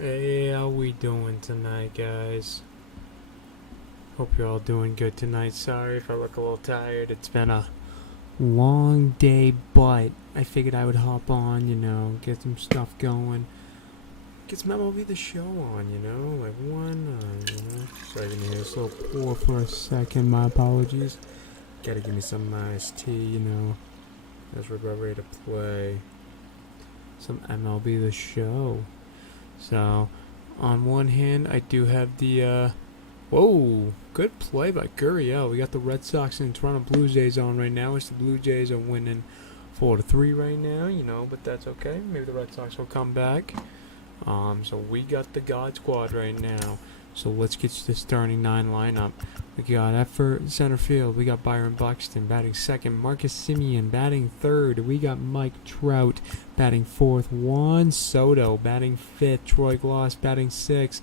Hey, how we doing tonight, guys? Hope you're all doing good tonight. Sorry if I look a little tired. It's been a long day, but I figured I would hop on, get some stuff going. Get some MLB The Show on, like one, Sorry, I can hear this little pour for a second. My apologies. Gotta give me some iced tea, as we're about ready to play some MLB The Show. So, on one hand, I do have the, whoa, good play by Gurriel. We got the Red Sox and Toronto Blue Jays on right now, which the Blue Jays are winning 4-3 right now, but that's okay. Maybe the Red Sox will come back. So we got the God Squad right now. So let's get to the starting 9 lineup. We got at center field, we got Byron Buxton batting second, Marcus Semien batting third, we got Mike Trout batting fourth, Juan Soto batting fifth, Troy Gloss batting sixth,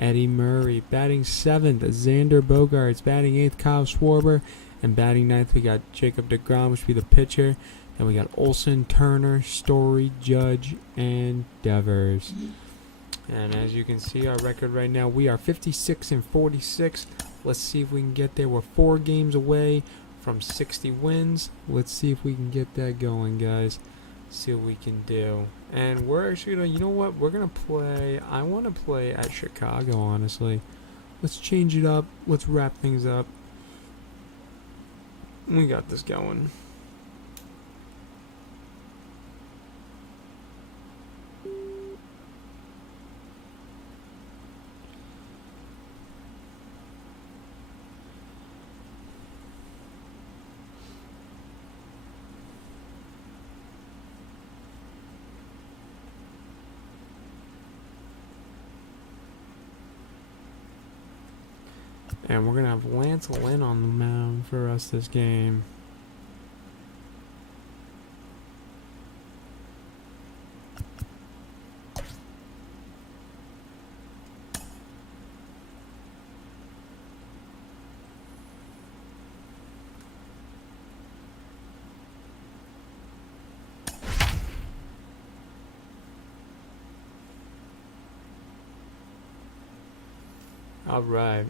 Eddie Murray batting seventh, Xander Bogaerts batting eighth, Kyle Schwarber, and batting ninth we got Jacob deGrom, which will be the pitcher. Then we got Olsen, Turner, Story, Judge, and Devers. And as you can see, our record right now, we are 56-46. Let's see if we can get there. We're 4 games away from 60 wins. Let's see if we can get that going, guys. See what we can do. And we're actually gonna, you know what? We're gonna play. I want to play at Chicago, honestly. Let's change it up. Let's wrap things up. We got this going. And we're going to have Lance Lynn on the mound for us this game. All right.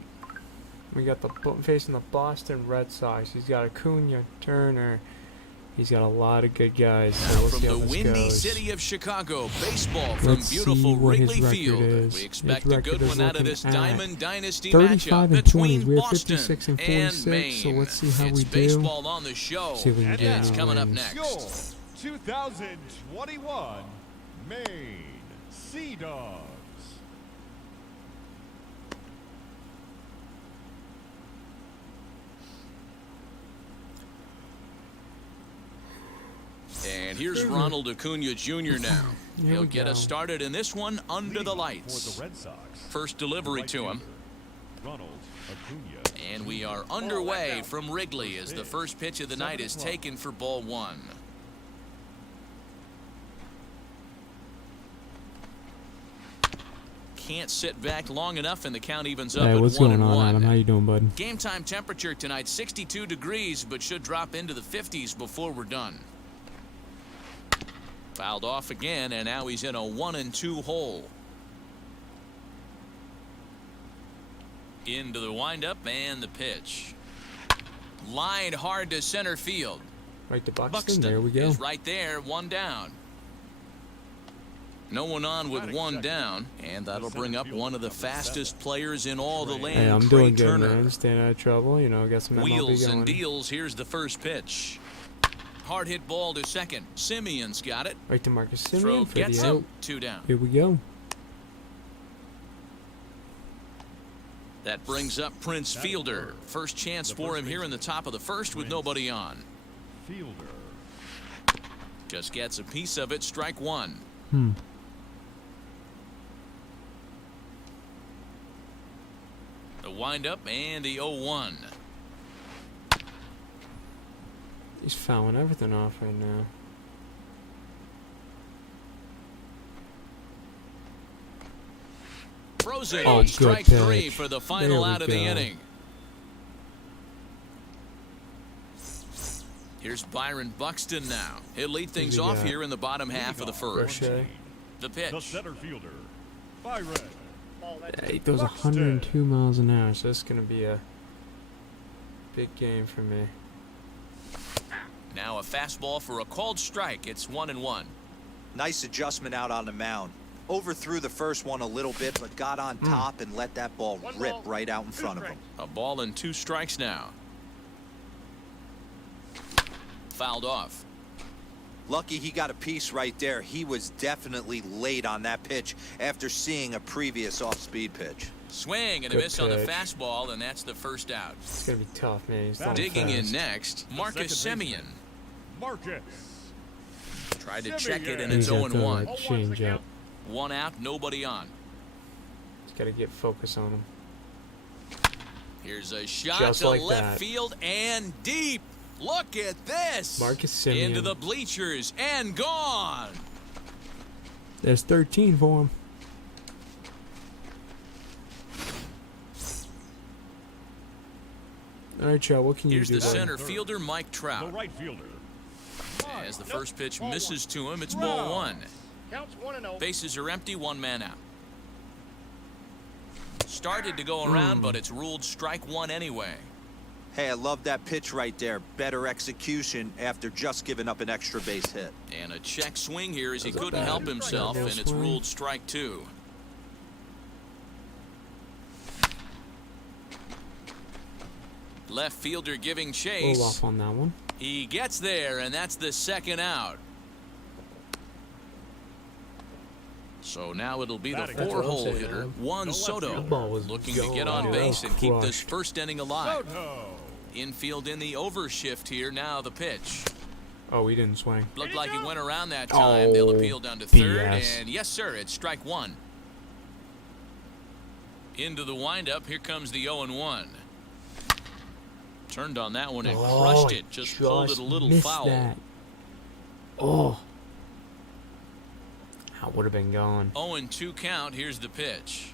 We got the facing the Boston Red Sox. He's got Acuna, Turner. He's got a lot of good guys. So we'll from see how the this windy goes. city of Chicago, baseball from Let's beautiful see what Wrigley his Field. record is. We expect His a good record is one out of looking this at Diamond Dynasty 35 matchup and 20. between We're Boston 56 and and 46. Maine. So let's see how it's we do. baseball on the show. See if we can and get it's any coming up wins. next. Your 2021 Maine Sea Dogs. And here's Ronald Acuna Jr. now. Here He'll we get go. us started in this one under the For lights. the Red Sox. First delivery to him. Ronald Acuna. And we are underway from Wrigley as the first pitch of the night is taken for ball 1. Can't sit back long enough, and the count evens up Hey, at what's 1 going and on, 1. Adam? How you doing, bud? Game time temperature tonight 62 degrees, but should drop into the 50s before we're done. Fouled off again, and now he's in a 1-2 hole. Into the windup and the pitch. Lined hard to center field. Right to Buxton. There we go. Is right there, 1 down. No one on with 1 down, and that'll bring up one of the fastest players in all the land. Hey, I'm Trey doing good, Turner. man. Staying out of trouble. Got some MLB Wheels going. and deals. Here's the first pitch. Hard hit ball to second. Simeon's got it. Right to Marcus Throw Semien for gets the him. out. 2 down. Here we go. That brings up Prince Fielder. First chance for him here in the top of the first with nobody on. Fielder. Just gets a piece of it. Strike 1. The windup and the 0-1. He's fouling everything off right now. Frozen Oh, on good strike pitch. 3 for the final There we out of the go. inning. Here's Byron Buxton now. He'll lead things he off got? here in the bottom half of the first. Ricochet. The The pitch. center fielder. Byron. He throws 102 miles an hour, so this is going to be a big game for me. Now a fastball for a called strike. It's 1-1. Nice adjustment out on the mound. Overthrew the first one a little bit, but got on top and let that ball rip right out in front of him. A ball and 2 strikes now. Fouled off. Lucky he got a piece right there. He was definitely late on that pitch after seeing a previous off-speed pitch. Swing and a Good miss on the pitch. fastball, and that's the first out. It's going to be tough, man. He's throwing Digging in fast. next, Marcus second Semien. Marcus. Tried to check it, and He's it's got the 0-1. change up. 1 out, nobody on. He's got to get focus on him. Here's a shot Just to like left that. field and deep. Look at this. Marcus Semien. Into the bleachers and gone. There's 13 for him. All right, Joe, what can you Here's do? the buddy? center fielder, Mike The Trout. right fielder. As the first pitch misses to him, it's ball 1. Counts 1-0. Bases are empty, 1 man out. Started to go around, but it's ruled strike 1 anyway. Hey, I love that pitch right there. Better execution after just giving up an extra base hit. And a check swing here as he That was a couldn't bad help himself, no and it's swing. ruled strike 2. Left fielder giving A chase. little off on that one. He gets there, and that's the second out. So now it'll be the Batting. That's what I'm 4-hole saying, hitter, Adam. Juan The left Soto, fielder. Ball was looking to get going on on. base and keep this Crushed. first inning alive. Soto. Infield in the overshift here. Now the pitch. Oh, he didn't swing. Looked like he went around that time. They'll Oh, appeal down to third, BS. and yes, sir, it's strike 1. Into the windup. Here comes the 0-1. Turned on that one and crushed it. Just pulled it a little missed foul. That. Oh. That would have been gone. 0-2 count. Here's the pitch.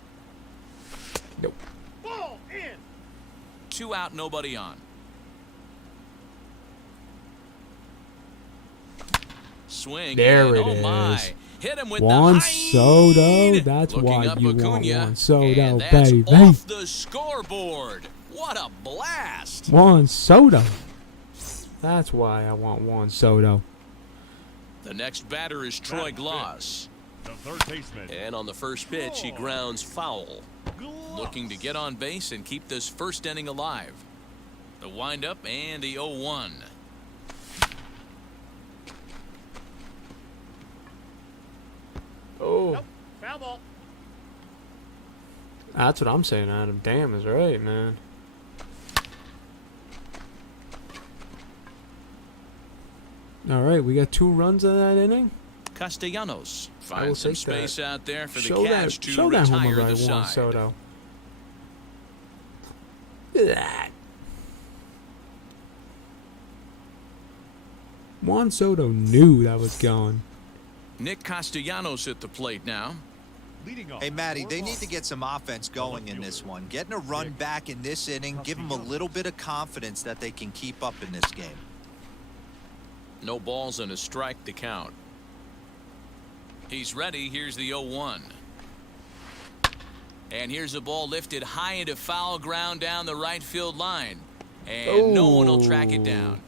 Nope. Ball in. 2 out, nobody on. Swing. There and, it oh my. is. Hit him with Juan the Soto. That's Looking why up you want Acuna, Juan Soto, and that's baby. off the scoreboard. What a blast. Juan Soto. That's why I want Juan Soto. The next batter is Troy Gloss. The third baseman. And on the first pitch, he grounds foul. Looking to get on base and keep this first inning alive. The windup and the 0-1. Oh. Nope. Foul ball. That's what I'm saying, Adam. Damn is right, man. All right, we got 2 runs in that inning. Castellanos I will finds some take that. space out there for the Show catch that, to show that homer retire by the Juan side. Soto. Look at that. Juan Soto knew that was going. Nick Castellanos at the plate now. Leading off. Hey, Matty, they need to get some offense going in this one. Getting a run back in this inning, give them a little bit of confidence that they can keep up in this game. No balls and a strike to count. He's ready. Here's the 0-1. And here's a ball lifted high into foul ground down the right field line. And no one will track it down.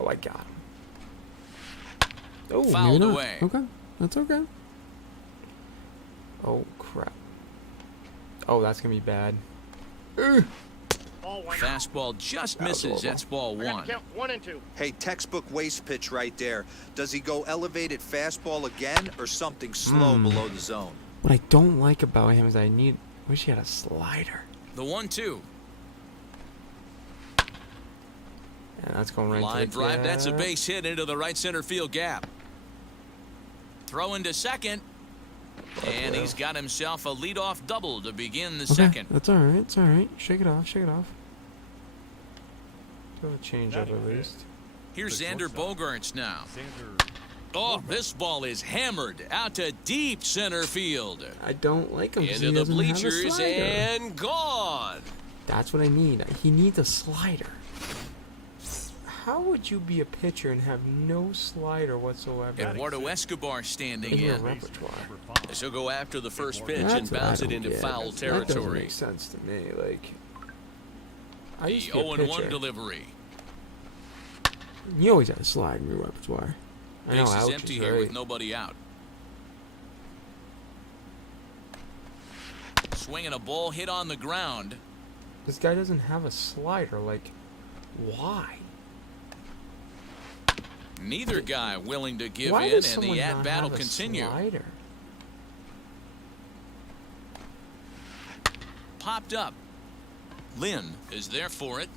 Oh, I got him. Oh, Fouled maybe not. away. Okay, that's okay. Oh, crap. Oh, that's going to be bad. Ball 1. Fastball just That was misses. horrible. That's ball I got 1. to count 1 and 2. Hey, textbook waste pitch right there. Does he go elevated fastball again or something slow below the zone? What I don't like about him is I wish he had a slider. The 1-2. And that's going right Line to the drive. That's a gap. base hit into the right center field gap. Throw into second. And he's got himself a leadoff double to begin the Okay, second. that's all right. It's all right. Shake it off. Shake it off. Do a change up at least. Here's The Xander shortstop. Bogaerts now. Xander. Oh, this ball is hammered out to deep center field. I don't like him 'cause he Into the doesn't have a bleachers slider. and gone. That's what I need. He needs a slider. How would you be a pitcher and have no slider whatsoever Eduardo Escobar standing in your in. repertoire? As he'll go after the first pitch That's and what I bounce it don't into get. foul That doesn't territory. make sense to me. Like, I The used to be a 0-1 pitcher. delivery. You always had a slide in your repertoire. I know, Base is ouch empty is here right. with nobody out. Swinging a ball hit on the ground. This guy doesn't have a slider. Like, why? Neither guy willing to give Why in, does and someone the not at-bat will have a continue. slider? Popped up. Lynn is there for it.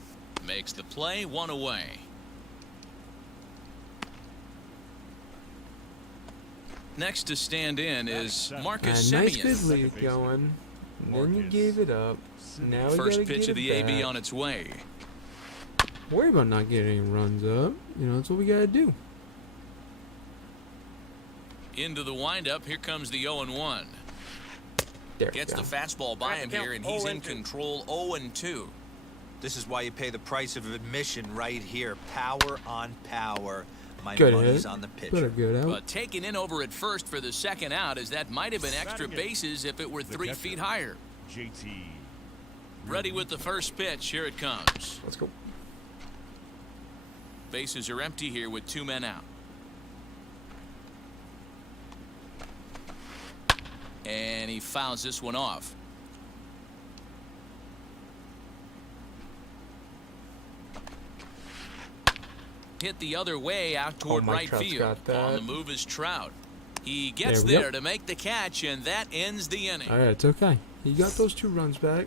Makes the play, 1 away. Next to stand in is Marcus Nice Semien. good lead going. And then you Marcus gave it up. Now we First gotta pitch get of the it AB back. on its way. Worry about not getting any runs up. You know, that's what we gotta do. Into the windup. Here comes the 0-1. There Gets we the go. fastball by him here, and he's in 0-2. control. 0-2. This is why you pay the price of admission right here. Power on power. My Good money's hit. on the Put pitcher. a good out. But taken in over at first for the second out, as that might have been extra Batting it. bases if it were The 3 catcher. feet higher. JT. Ready with the first pitch. Here it comes. Let's go. Bases are empty here with 2 men out. And he fouls this one off. Hit the other way out toward Mike right Trout's field. got that. On the move is Trout. He gets There we go. there to make the catch, and that ends the inning. All right, it's okay. He got those 2 runs back.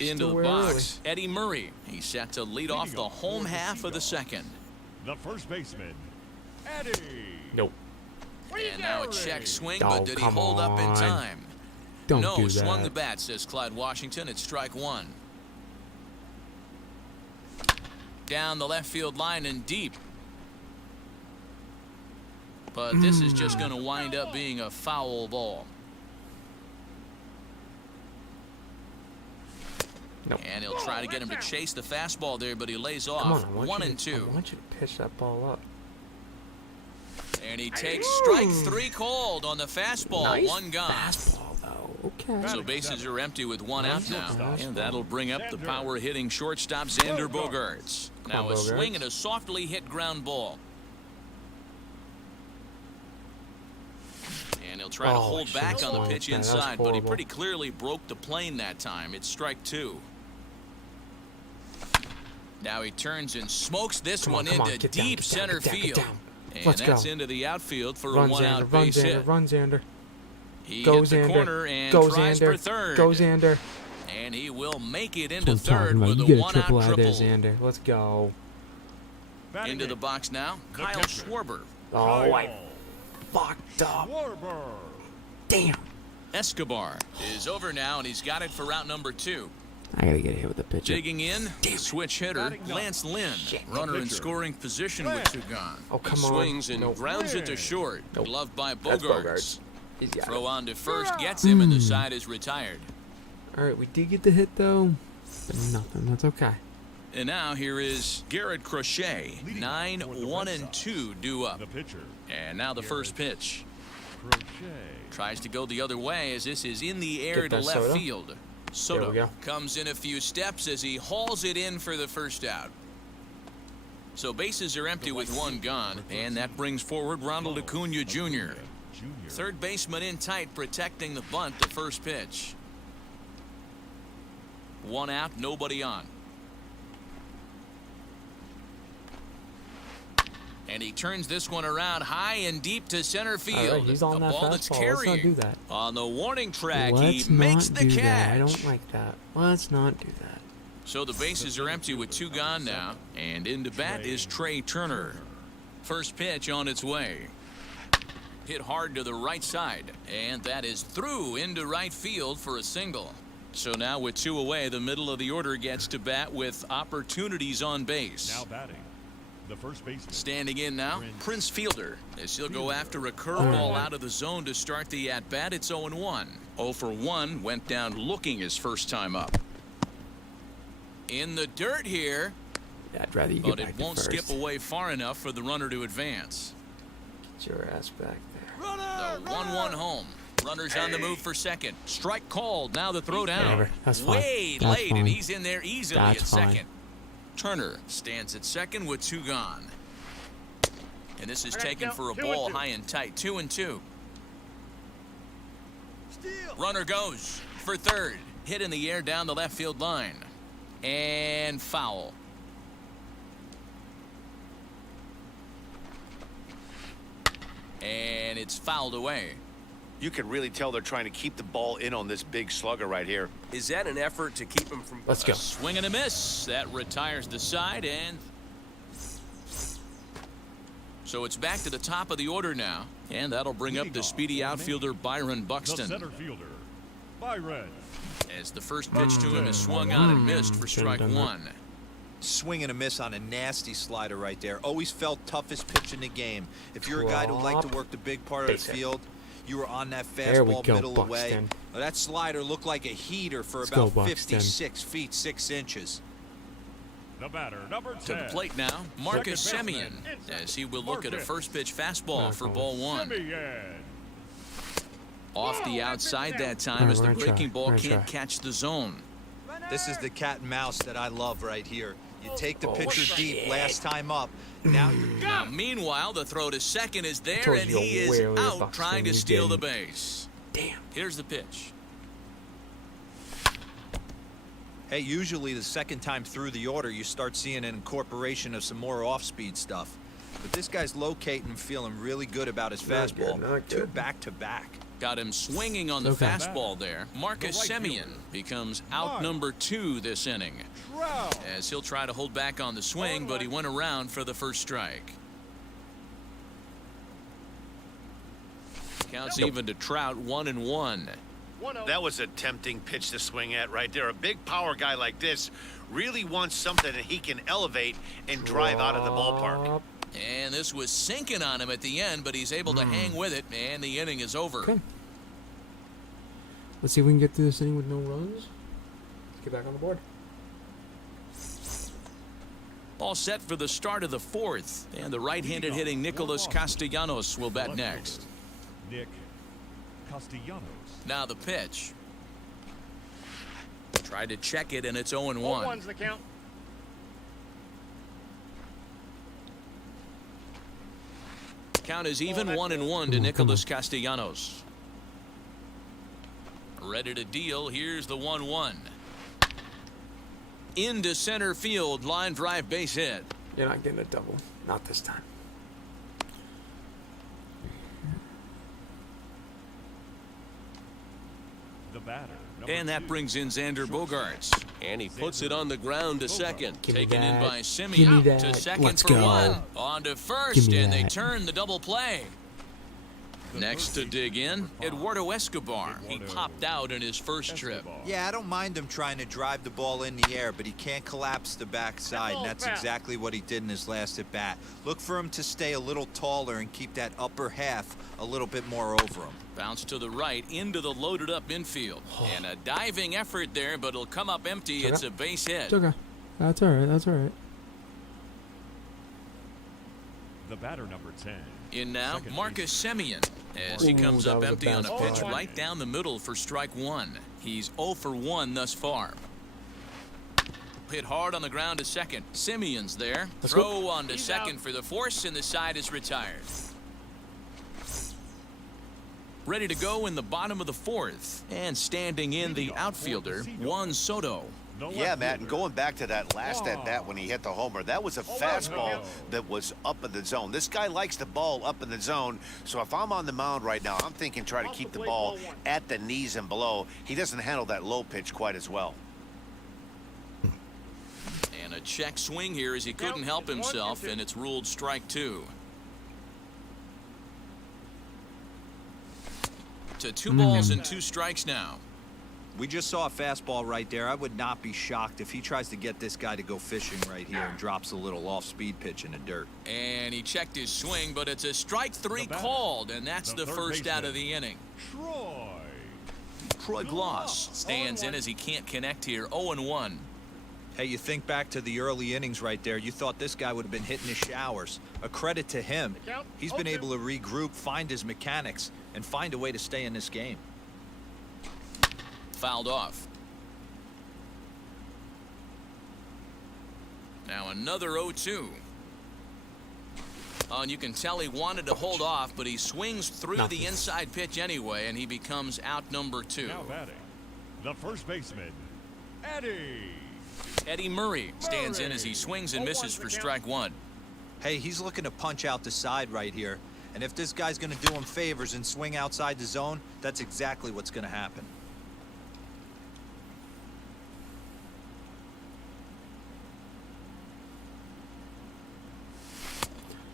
Into Still the way box, Eddie Murray. He's set to lead off the home half of the second. The first baseman, Eddie. Nope. And now a check swing, Oh, but did he come hold up in on. time? Don't No, do swung the that. bat, says Clyde Washington. It's strike 1. Down the left field line and deep. But this is just going to wind up being a foul ball. Nope. And he'll try to get him to chase the fastball there, but he lays Come off. on, I 1 want, and you to, 2. I want you to pitch that ball up. And he takes strike 3 called on the fastball. Nice 1 gone. fastball, though. Okay. So bases are empty with 1 out now. Fastball. And that'll bring up the power hitting shortstop Xander Bogaerts. Now on, a swing Bogaerts. and a softly hit ground ball. And he'll try to Oh, hold I back should've on the swung pitch that. That's inside, but he horrible. pretty clearly broke the plane that time. It's strike 2. Now he turns and smokes this Come on, one come on. into Get down, deep get down, center get down, get field. down. And Let's that's go. into the outfield for Run, a 1-out Xander, run, base Xander, hit. run, Xander. He Go, hit the Xander. corner and Go, tries for Xander. third. Go, Xander. And he will make it That's into what I'm talking third about. with You a get a 1-out triple out there, triple. Xander. Let's go. Batting Into the it, box now, The Kyle catcher. Schwarber. Oh, I Kyle fucked up. Schwarber. Damn. Escobar is over now, and he's got it for route number 2. I gotta get hit with the pitcher. Digging in, switch hitter, Batting ninth. Lance Lynn. Shit. Runner in Pitcher. scoring position with Lance. 2 gone. Oh, come he on. swings and Nope. grounds it to Lance. short. Nope. Gloved by That's Bogaerts. Bogaerts. He's got Throw it. on to first, gets him, and the Mm. side is retired. All right, we did get the hit though, but nothing. That's okay. And now here is Garrett Crochet. Leading 9, for the 1, Red and Sox. 2 due up. The pitcher, And now the first pitch. Crochet. Tries to go the other way as this is in the air Get to that left Soto. field. Soto we go. comes in a few steps as he hauls it in for the first out. So bases are empty with 1 gone, and that brings forward Ronald Acuna Jr. Third baseman in tight, protecting the bunt, the first pitch. 1 out, nobody on. And he turns this one around high and deep to center field. All right, he's on a that ball that's fastball. Let's not carrying. do that. On the warning track, Let's he makes not the do catch. that. I don't like that. Let's not do that. So the bases are empty with 2 gone now, and into bat is Trey Turner. First pitch on its way. Hit hard to the right side, and that is through into right field for a single. So now with 2 away, the middle of the order gets to bat with opportunities on base. Now batting, the first baseman. Standing in now, Prince Fielder, as he'll go after a curveball out of the zone to start the at-bat. It's 0-1. 0 for 1, went down looking his first time up. In the dirt here, I'd rather you But get back it to won't first. skip away far enough for the runner to advance. Get your ass back there. The 1-1 home. Runners on the move for second. Strike called. Now the throw down. Whatever. That's fine. Way That's late, fine. and he's in there easily That's at fine. second. Turner stands at second with 2 gone. And this is I got taken count, for a 2 ball and 2. high and tight. 2-2. Runner goes for third. Hit in the air down the left field line. And foul. And it's fouled away. You can really tell they're trying to keep the ball in on this big slugger right here. Is that an effort to keep him from... Let's go. A swing and a miss. That retires the side, and so it's back to the top of the order now. And that'll bring up the speedy outfielder Byron The Buxton. center fielder, Byron. As the first pitch to him is swung on and missed for strike Should've done 1. Swing and a miss on a nasty slider right there. Always felt toughest pitch in the game. If you're a guy who'd like to work the big part of the Basic. field, you were on that There we fastball go, middle away. Buxton. Well, that slider looked like a heater for Let's go, about Buxton. 56 feet 6 inches. The batter, number 10. To the plate now, Marcus Second Semien, baseman. as he will look at a Marcus. first pitch fastball for Marcus. ball 1. Semien. Off the outside that time Alright, as the we're gonna breaking try. ball We're gonna can't try. catch the zone. This is the cat and mouse that I love right here. You take the Oh, pitcher shit. deep last time up. Now you're Now, meanwhile, the throw to second is there, told and you he is where we were out Buxton, trying to you steal the didn't. base. Damn. Here's the pitch. Hey, usually the second time through the order, you start seeing an incorporation of some more off-speed stuff. But this guy's locating and feeling really good about his Not good, fastball. not 2 good. back-to-back. Got him swinging on the Okay. fastball there. Marcus The right Semien fielder. becomes out number 2 this inning, Trout. as he'll try to hold back on the swing, but he went around for the first strike. Counts even to Trout, 1-1. 1-0. That was a tempting pitch to swing at right there. A big power guy like this really wants something that he can elevate and drive out of the ballpark. Drop. And this was sinking on him at the end, but he's able to hang with it, and the inning is over. Okay. Let's see if we can get through this inning with no runs. Let's get back on the board. All set for the start of the 4th, and the right-handed hitting Nicholas Castellanos will bat next. Nick Castellanos. Now the pitch. Tried to check it, and it's 0-1. 0-1's the count. Count is even 1-1 to Nicholas Castellanos. Ready to deal. Here's the 1-1. Into center field, line drive base hit. You're not getting a double. Not this time. The batter, number And that 2. brings in Xander Bogaerts. And he puts it on the ground to second. Give me Taken in that. by Give me Semien that. to second Let's for go. 1. On to first, Give me and they that. turn the double play. Next to dig in, Eduardo Escobar. He popped out in his first trip. Yeah, I don't mind him trying to drive the ball in the air, but he can't collapse the backside, and that's exactly what he did in his last at-bat. Look for him to stay a little taller and keep that upper half a little bit more over him. Bounce to the right into the loaded up infield. And a diving effort there, but it'll come up empty. It's a base hit. It's okay. That's all right. That's all right. The batter, number 10. In now, Second Marcus Semien, as he Ooh, comes that up was a empty on a bad pitch spot. right down the middle for strike 1. He's 0 for 1 thus far. Hit hard on the ground to second. Semien's there. Let's Throw go. on to He's second out. for the force, and the side is retired. Ready to go in the bottom of the 4th. And standing in the outfielder, Juan Soto. No Yeah, left Matt, and fielder. going back to that last at-bat when he hit the homer, that was a fastball no. that was up in the zone. This guy likes the ball up in the zone, so if I'm on the mound right now, I'm thinking try to keep the ball at the knees and below. He doesn't handle that low pitch quite as well. And a check swing here as he couldn't help himself, and it's ruled strike 2. To 2 balls and 2 strikes now. We just saw a fastball right there. I would not be shocked if he tries to get this guy to go fishing right here and drops a little off-speed pitch in the dirt. And he checked his swing, but it's a strike 3 The batter, called, and that's the the third first out of baseman. the inning. Troy. Troy Gloss stands in as he can't connect here, 0-1. Hey, you think back to the early innings right there, you thought this guy would have been hitting his showers. A credit to him. He's been able to regroup, find his mechanics, and find a way to stay in this game. Fouled off. Now another 0-2. Oh, and you can tell he wanted to hold off, but he swings through the inside pitch anyway, and he becomes out number 2. Now batting, the first baseman, Eddie. Eddie Murray stands in as he swings and misses for strike 1. Hey, he's looking to punch out the side right here. And if this guy's going to do him favors and swing outside the zone, that's exactly what's going to happen.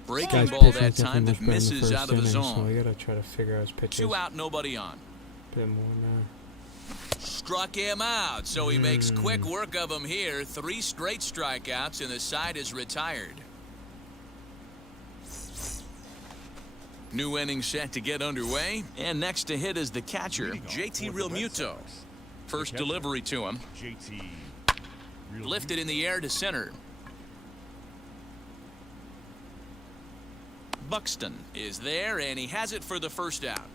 Breaking Guy's ball pitching that is definitely time much that better in the misses first out of the inning, So zone. I gotta try to figure out his pitches. 2 out, nobody on. Bit more now. Struck him out, so he makes quick work of him here. 3 straight strikeouts, and the side is retired. New inning set to get underway, and next to hit is the catcher, Leading off JT for the Red Realmuto. Sox, First the catcher, delivery to him. JT. Lifted in the air to center. Buxton is there, and he has it for the first out.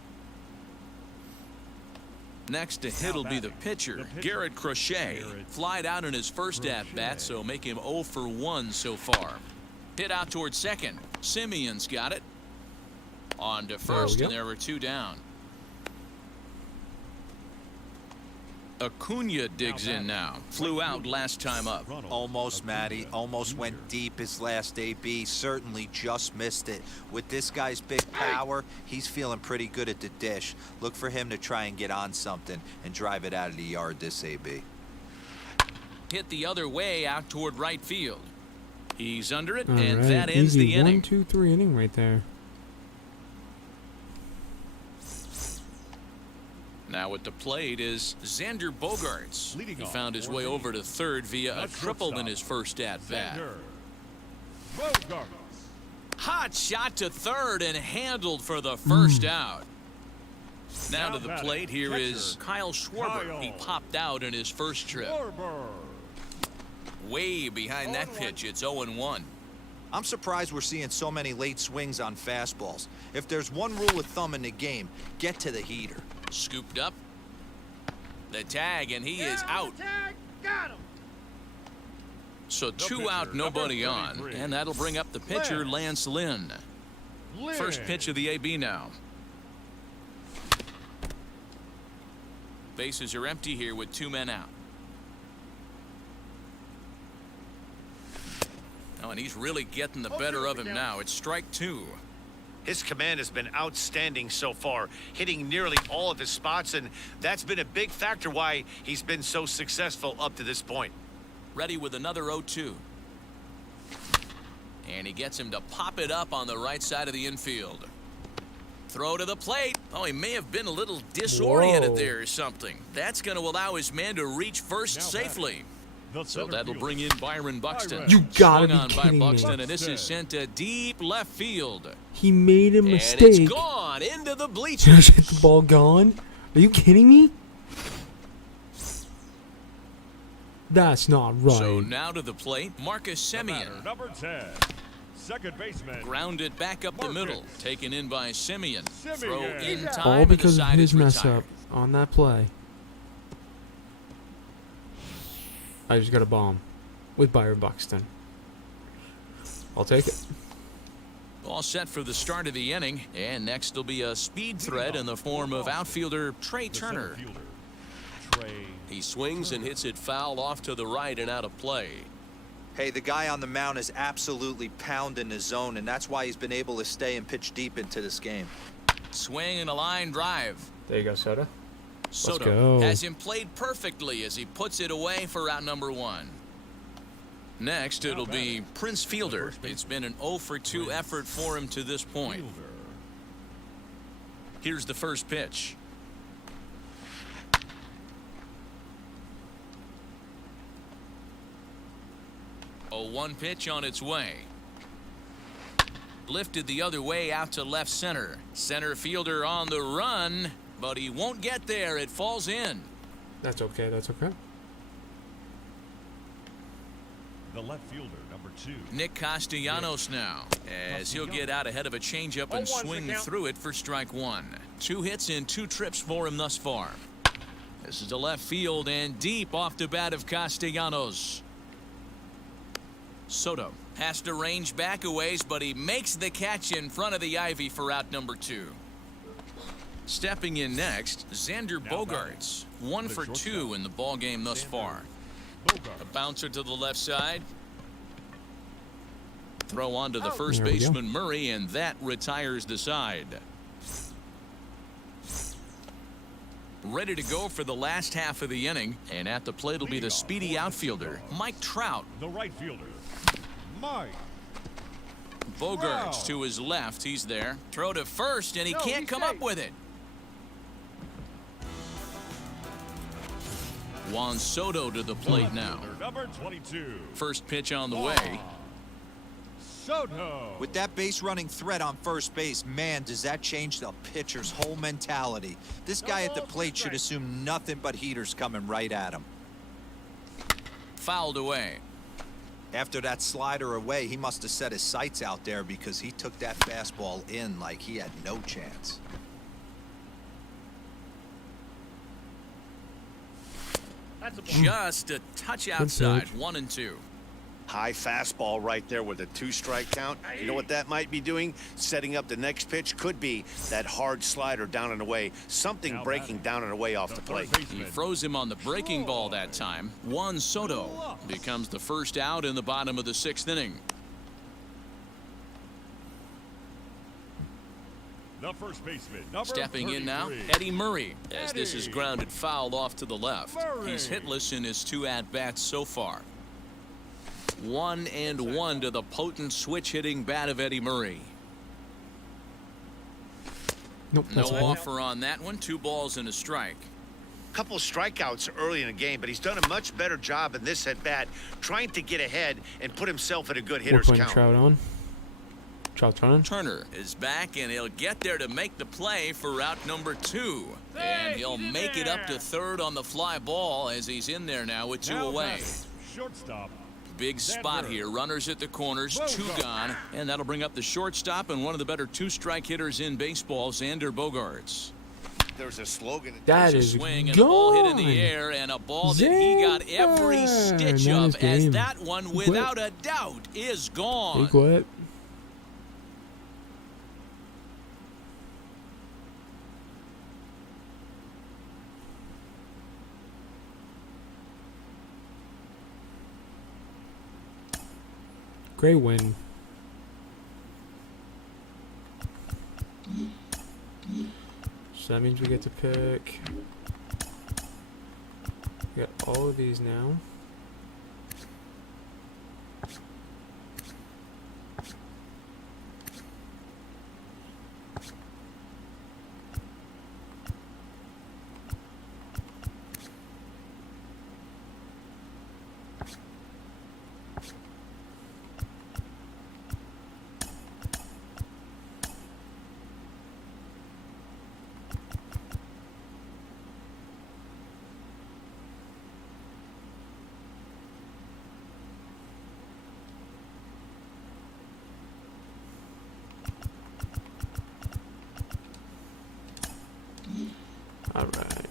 Next to hit will be the pitcher, Garrett Crochet. Flied out in his first at-bat, so make him 0 for 1 so far. Hit out towards second. Simeon's got it. On to first, and there were 2 down. Acuna digs in now. Flew out last time up. Almost, Matty. Almost went deep his last AB. Certainly just missed it. With this guy's big power, he's feeling pretty good at the dish. Look for him to try and get on something and drive it out of the yard this AB. Hit the other way out toward right field. He's under it, All and right, that ends easy. the inning. 1, 2, 3 inning right there. Now at the plate is Xander Bogaerts. Leading He off found his for way the- over to third via a the triple in shortstop, his first at-bat. Xander Bogaerts. Hot shot to third and handled for the first out. Now to the batting, plate, here is catcher, Kyle Schwarber. Kyle. He popped out in his first trip. Schwarber. Way behind that pitch, it's 0-1. I'm surprised we're seeing so many late swings on fastballs. If there's one rule of thumb in the game, get to the heater. Scooped up. The tag, and he is out. Tag, got him. So 2 pitcher, out, nobody number on. 33. And that'll bring up the pitcher, Lance Lynn. First pitch of the AB now. Bases are empty here with 2 men out. Oh, and he's really getting the better of him now. It's strike 2. His command has been outstanding so far, hitting nearly all of his spots, and that's been a big factor why he's been so successful up to this point. Ready with another 0-2. And he gets him to pop it up on the right side of the infield. Throw to the plate. Oh, he may have been a little disoriented Whoa. there or something. That's going to allow his man to reach first Now safely. The So center that'll fielder, bring in Byron Buxton. Byron. You gotta Swung be on by kidding me. Buxton, and this is sent to deep left field. He made a And mistake. it's gone into the bleachers. Just hit the ball gone. Are you kidding me? That's not right. So now to the plate, Marcus the batter, Semien. number 10, second baseman. Grounded back up the middle. Marcus. Taken in by Semien. Semien. Throw in All time, All and the because of side his is mess retired. up on that play. I just got a bomb with Byron Buxton. I'll take it. All set for the start of the inning, and next will be a speed threat in the form of outfielder Trey The center Turner. fielder, Trey. He swings and hits it foul off to the right and out of play. Hey, the guy on the mound is absolutely pounding the zone, and that's why he's been able to stay and pitch deep into this game. Swing and a line drive. There you go, Soda. Soto go. has him played perfectly as he puts it away for out number 1. Next, it'll be Prince Fielder. It's been an 0 for 2 effort for him to this point. Fielder. Here's the first pitch. A 1 pitch on its way. Lifted the other way out to left center. Center fielder on the run, but he won't get there. It falls in. That's okay. That's okay. The left fielder, number 2. Nick Castellanos now, as he'll get out ahead of a changeup and 0-1's the swing count. through it for strike 1. 2 hits in 2 trips for him thus far. This is to left field and deep off the bat of Castellanos. Soto has to range back a ways, but he makes the catch in front of the ivy for out number 2. Stepping in next, Xander Bogaerts. 1 for 2 in the ball game thus far. A bouncer to the left side. Throw on to the first There we go. baseman Murray, and that retires the side. Ready to go for the last half of the inning, and at the plate will be the speedy outfielder, Mike Trout. The right fielder, Mike. Bogaerts to his left. He's there. Throw to first, and he No, can't he's come safe. up with it. Juan Soto to the plate now. Fielder, number 22. First pitch on the way. Soto. With that base running threat on first base, man, does that change the pitcher's whole mentality. This guy at the plate should assume nothing but heaters coming right at him. Fouled away. After that slider away, he must have set his sights out there because he took that fastball in like he had no chance. That's a ball. Just a touch outside. 1-2. High fastball right there with a 2-strike count. You know what that might be doing? Setting up the next pitch. Could be that hard slider down and away. Something breaking down and away off the plate. He froze him on the breaking ball that time. Juan Soto becomes the first out in the bottom of the 6th inning. The first baseman, number Stepping in now, 33. Eddie Murray, as this is grounded foul off to the left. He's hitless in his 2 at-bats so far. 1-1 to the potent switch-hitting bat of Eddie Murray. Nope, No that's a ball. offer on that one. 2 balls and a strike. Couple strikeouts early in the game, but he's done a much better job in this at bat, trying to get ahead and put himself in a good We're hitter's putting count. Trout on. Trout's running. Turner is back, and he'll get there to make the play for route number 2. And he'll he's in make it up to there. third on the fly ball as he's in there now with 2 Now away. batting, shortstop. Big spot here. Runners at the corners, 2 gone, and that'll bring up the shortstop and one of the better 2-strike hitters in baseball, Xander Bogaerts. There's a slogan. That There's is a swing and a ball hit in the gone. air, and a ball that he got every stitch Xander. of, Nice as game. that one, Quit. without a doubt, is gone. Big what? Great win. So that means we get to pick. We got all of these now. All right.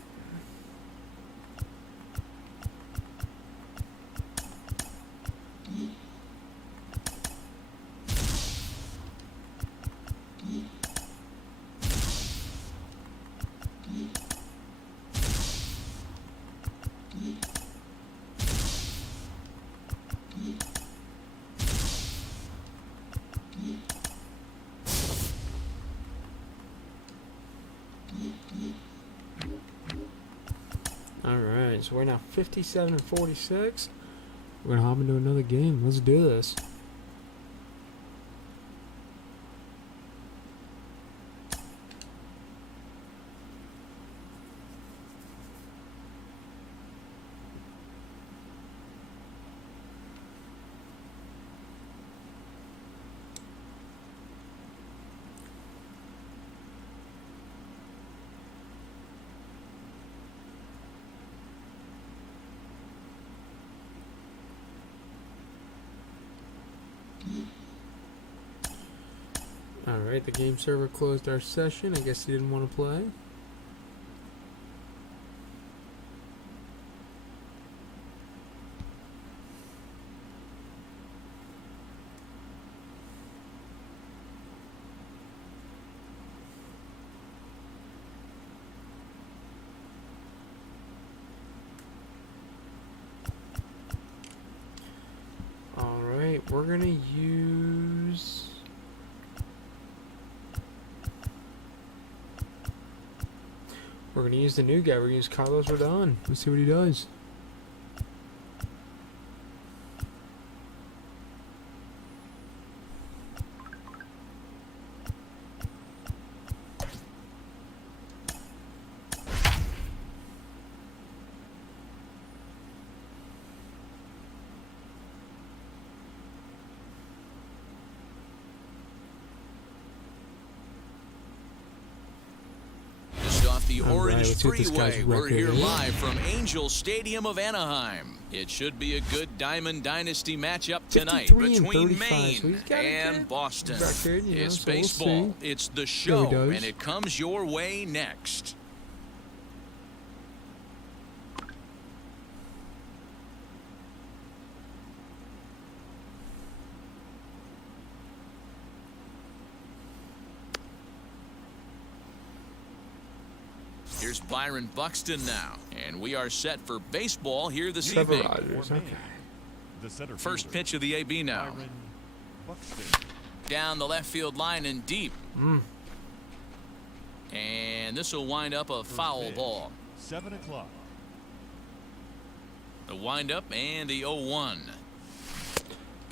Alright, so we're now 57 and 46. We're gonna hop into another game. Let's do this. Alright, the game server closed our session. I guess he didn't want to play. Alright, we're gonna use... We're gonna use the new guy. We're gonna use Carlos Rodon. Let's see what he does. The Orange let's see what this guy's Freeway. We're record here is. live from Angel Stadium of Anaheim. It should be a good Diamond Dynasty matchup tonight 53 and between 35, so Maine he's got a and good Boston. record, you know, It's so we'll baseball. see. It's the See how show, he does. and it comes your way next. Here's Byron Buxton now, and we are set for baseball here this Trevor evening. Rogers, okay. The center First fielder, pitch of the AB now. Byron Buxton. Down the left field line and deep. And this will wind up a foul pitch. ball. 7 o'clock. The windup and the 0-1.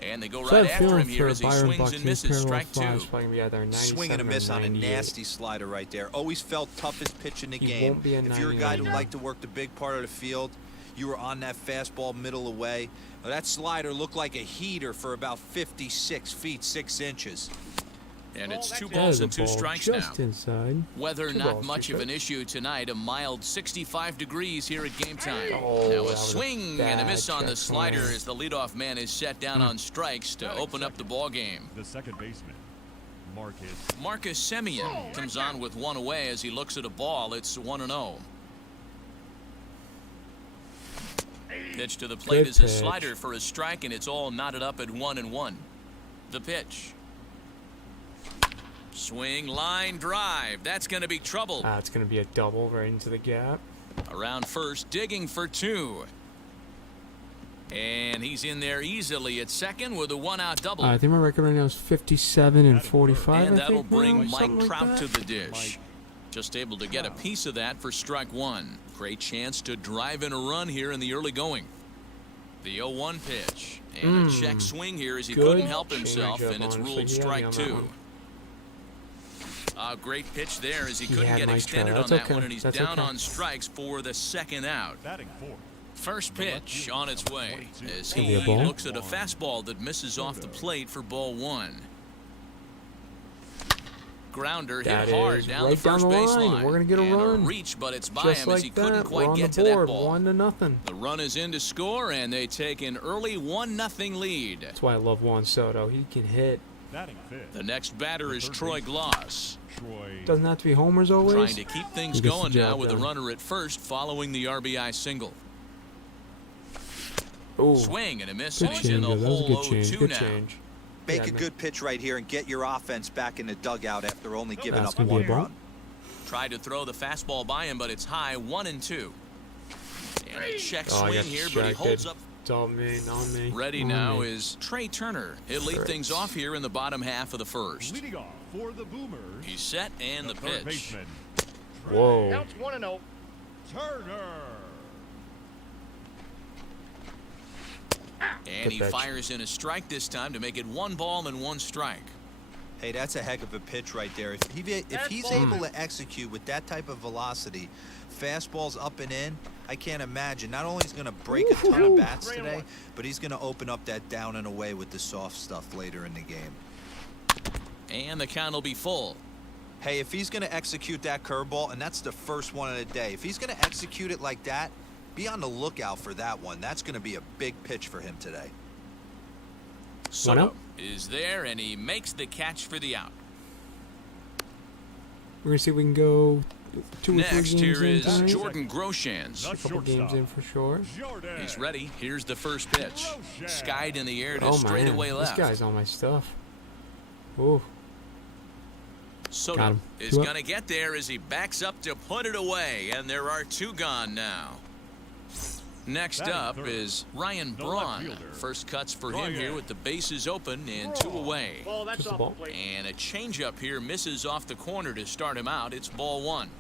And they go So I right have a after feeling him here for as he Byron swings Buxton, and his misses. parallel Strike fly is two. probably gonna be either 97 Swing and a or miss on a 98. nasty slider right there. Always felt toughest pitch in the He game. won't be a If you're a guy who 99. liked to work the big part of the field, you were on that fastball middle away. Well, that slider looked like a heater for about 56 feet 6 inches. And it's two That balls is a and two ball strikes now. just inside. Weather Two not balls, much two of an strikes. issue tonight. A mild 65 degrees here at game time. Oh, now that a was a swing and a bad miss on the check slider swing. as the leadoff man is set down on strikes to open up the ball game. The second baseman, Marcus Semien comes on with one away as he looks at a ball. It's 1-0. Pitch to the plate Good is a pitch. slider for a strike, and it's all knotted up at 1-1. The pitch. Swing, line, drive. That's going to be trouble. It's gonna be a double right into the gap. Around first, digging for two. And he's in there easily at second with a one-out double. I think my record right now is 57 and 45. And I that'll think now, bring or Mike something like Trout that. to the dish. Just able to get a piece of that for strike one. Great chance to drive in a run here in the early going. The 0-1 pitch. And a check swing here as he Good couldn't help himself, changeup, and it's honestly. ruled He had me strike on that two. one. A great pitch there as he He couldn't had get Mike extended Trout. on That's that okay. one, and he's That's down okay. on strikes for the second out. batting fourth. First pitch on its way as Could be he a ball. looks at a fastball that misses off the plate for ball one. Grounder hit That hard is down right the first down the base line. line. We're gonna get a And run. reach, but it's by Just him as he like couldn't that, quite we're on get the to board, that ball. 1-0. The run is in to score, and they take an early 1-0 lead. That's why I love Juan Soto. He can hit. Batting fifth. The next batter is Third Troy baseman. Gloss. Troy. Doesn't have to be homers always. Trying to keep things He gets the going now job with a done. runner at first following the RBI single. Ooh, Swing and a miss, good and he's in change. the That was a hole good change. 0-2 Good now. change. Make Yeah, a man. good pitch right here and get your offense back in the dugout after only giving That's up gonna be a one ball. run. Tried to throw the fastball by him, but it's high, 1-2. And a check Oh, I swing got here, but he distracted. holds up. It's all me, on me. Ready on now me. is Trey Turner. He'll lead Correct. things off here in the bottom half of the first. Leading off for the Boomers. He's set and the third pitch. baseman, Whoa. Counts 1-0. Turner. And Good he pitch. fires in a strike this time to make it 1-1 strike. Hey, that's a heck of a pitch right there. If he's Fastball. able to execute with that type of velocity, fastballs up and in, I can't imagine. Not only is he going to break a ton of bats today, but he's going to open up that down and away with the soft stuff later in the game. And the count will be full. Hey, if he's going to execute that curveball, and that's the first one of the day, if he's going to execute it like that, be on the lookout for that one. That's going to be a big pitch for him today. Soto out. is there, and he makes the catch for the out. We're gonna see if we can go 2 or 3 Next, games here in is tonight. Jordan Groshans. The A couple shortstop, games in for sure. Jordan. He's ready. Here's the first pitch. Skied in the air to Oh man, straightaway this left. guy's on my stuff. Ooh, got Soto him. is 2 up. going to get there as he backs up to put it away, and there are 2 gone now. Next Batting up third, is Ryan the left Braun. fielder, First cuts for him here Ryan with the bases open and 2 Braun. away. Ball, that's Just a off ball. the plate. And a changeup here misses off the corner to start him out. It's ball 1.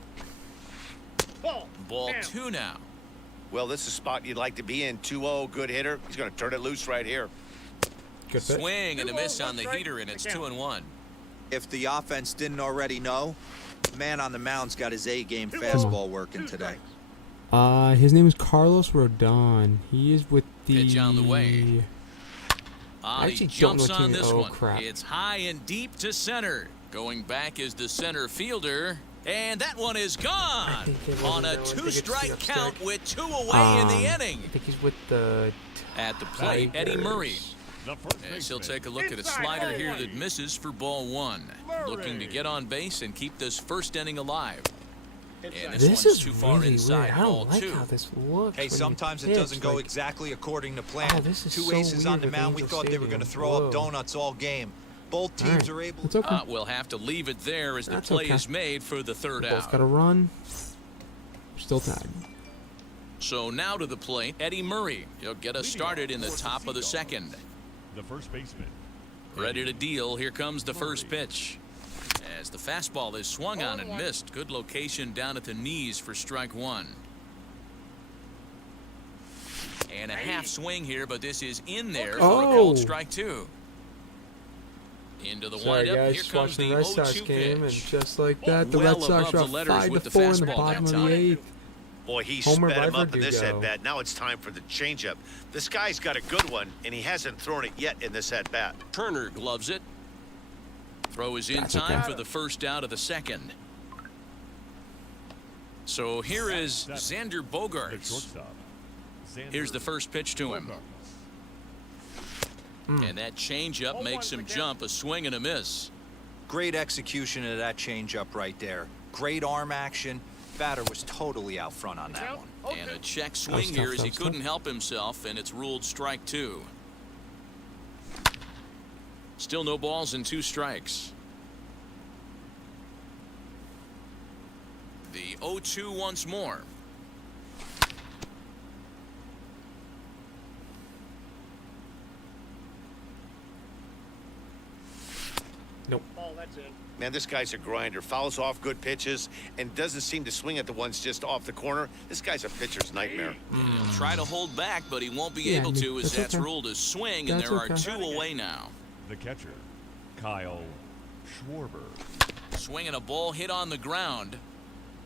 Ball. Ball Down. 2 now. Well, this is a spot you'd like to be in. 2-0, good hitter. He's going to turn it loose right here. good pitch. Swing and a 2-0, miss on the strike, heater, and it's the count. 2-1. If the offense didn't already know, the man on the mound's got his A-game Come fastball working 2 today. strikes. His name is Carlos Rodon. He is with the. Pitch on the way. I He actually don't jumps know on team- this oh, one. crap. It's high and deep to center. Going back is the center fielder. And that one is gone think it on was- a no, I think it's 2-strike the count upstrike. with 2 away in the inning. I think he's with the. At the plate, Eddie Tigers. Murray. The first As he'll baseman, take a look at a Inside, slider ball here 1. that misses for ball 1. Looking to get on base and keep this first inning alive. And Inside. this This one's is too far really inside, weird. I ball don't like 2. how this looks. Hey, when you sometimes it pitch, doesn't go like- exactly according to plan. Oh, this is 2 so aces on weird the with mound. We Angel thought they were going to Stadium. throw up Whoa. donuts all game. Both teams Alright, are able it's to. okay. We'll have to leave it there as the That's play okay. is made for the third Both out. got to run. Still tied. So now to the plate, Eddie Murray. He'll get us started in the top of the second. the first baseman. Ready to deal. Here comes the first pitch. As the fastball is swung on and missed. Good location down at the knees for strike 1. And a half swing here, but this is in there for a called Oh. strike 2. Into the Sorry windup. guys, Here just comes watching the the Red Sox 0-2 game, and pitch. just like that, the Well Red Sox above are the up letters 5 with to the 4 in the fastball bottom that of the time. 8th. Boy, he Homer sped him River up in do this go. at-bat. Now it's time for the changeup. This guy's got a good one, and he hasn't thrown it yet in this at-bat. Turner gloves it. Throw is in That's time okay. for the first out of the second. So here is Xander The Bogaerts. shortstop. Xander Here's the first pitch to him. Bogaerts. And that changeup Oh, makes one him for jump, a swing and a miss. Great execution of that changeup right there. Great arm action. Batter was totally out front on that one. And a check That swing was here tough, as that he was couldn't tough. help himself, and it's ruled strike 2. Still no balls and 2 strikes. The 0-2 once more. Ball, that's in. Man, this guy's a grinder. Fouls off good pitches and doesn't seem to swing at the ones just off the corner. This guy's a pitcher's nightmare. He'll try to hold back, but he won't be Yeah, able to as that's that's okay. ruled a swing, and That's there are okay. 2 away now. The catcher, Kyle Schwarber. Swinging a ball hit on the ground.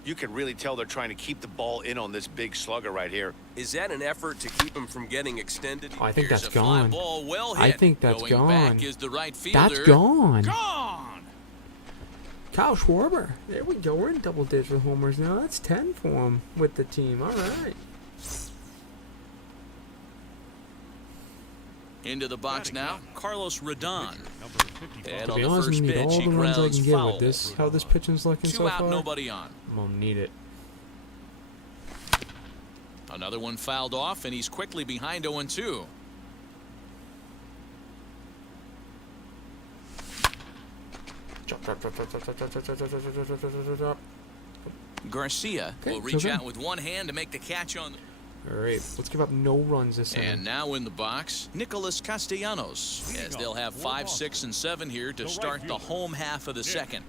You can really tell they're trying to keep the ball in on this big slugger right here. Is that an effort to keep him from getting extended? Oh, I think Here's that's a fly gone. ball, well hit. I think that's Going gone. back is the right fielder. That's gone. Gone. Kyle Schwarber. There we go. We're in double digits with homers now. That's 10 for him with the team. All right. Into the box now, Carlos Rodon. Number 55. And To on be the honest, I first need pitch, all he the runs I grounds can get foul. with this. How this pitching's looking 2 so out, far. nobody on. I'm gonna need it. Another one fouled off, and he's quickly behind 0-2. Garcia Okay, will it's reach okay. out with one hand to make the catch on. All right, let's give up no runs this And inning. now in the box, Nicholas Castellanos, as they'll have 5, 6, and 7 here to start the home half of the second.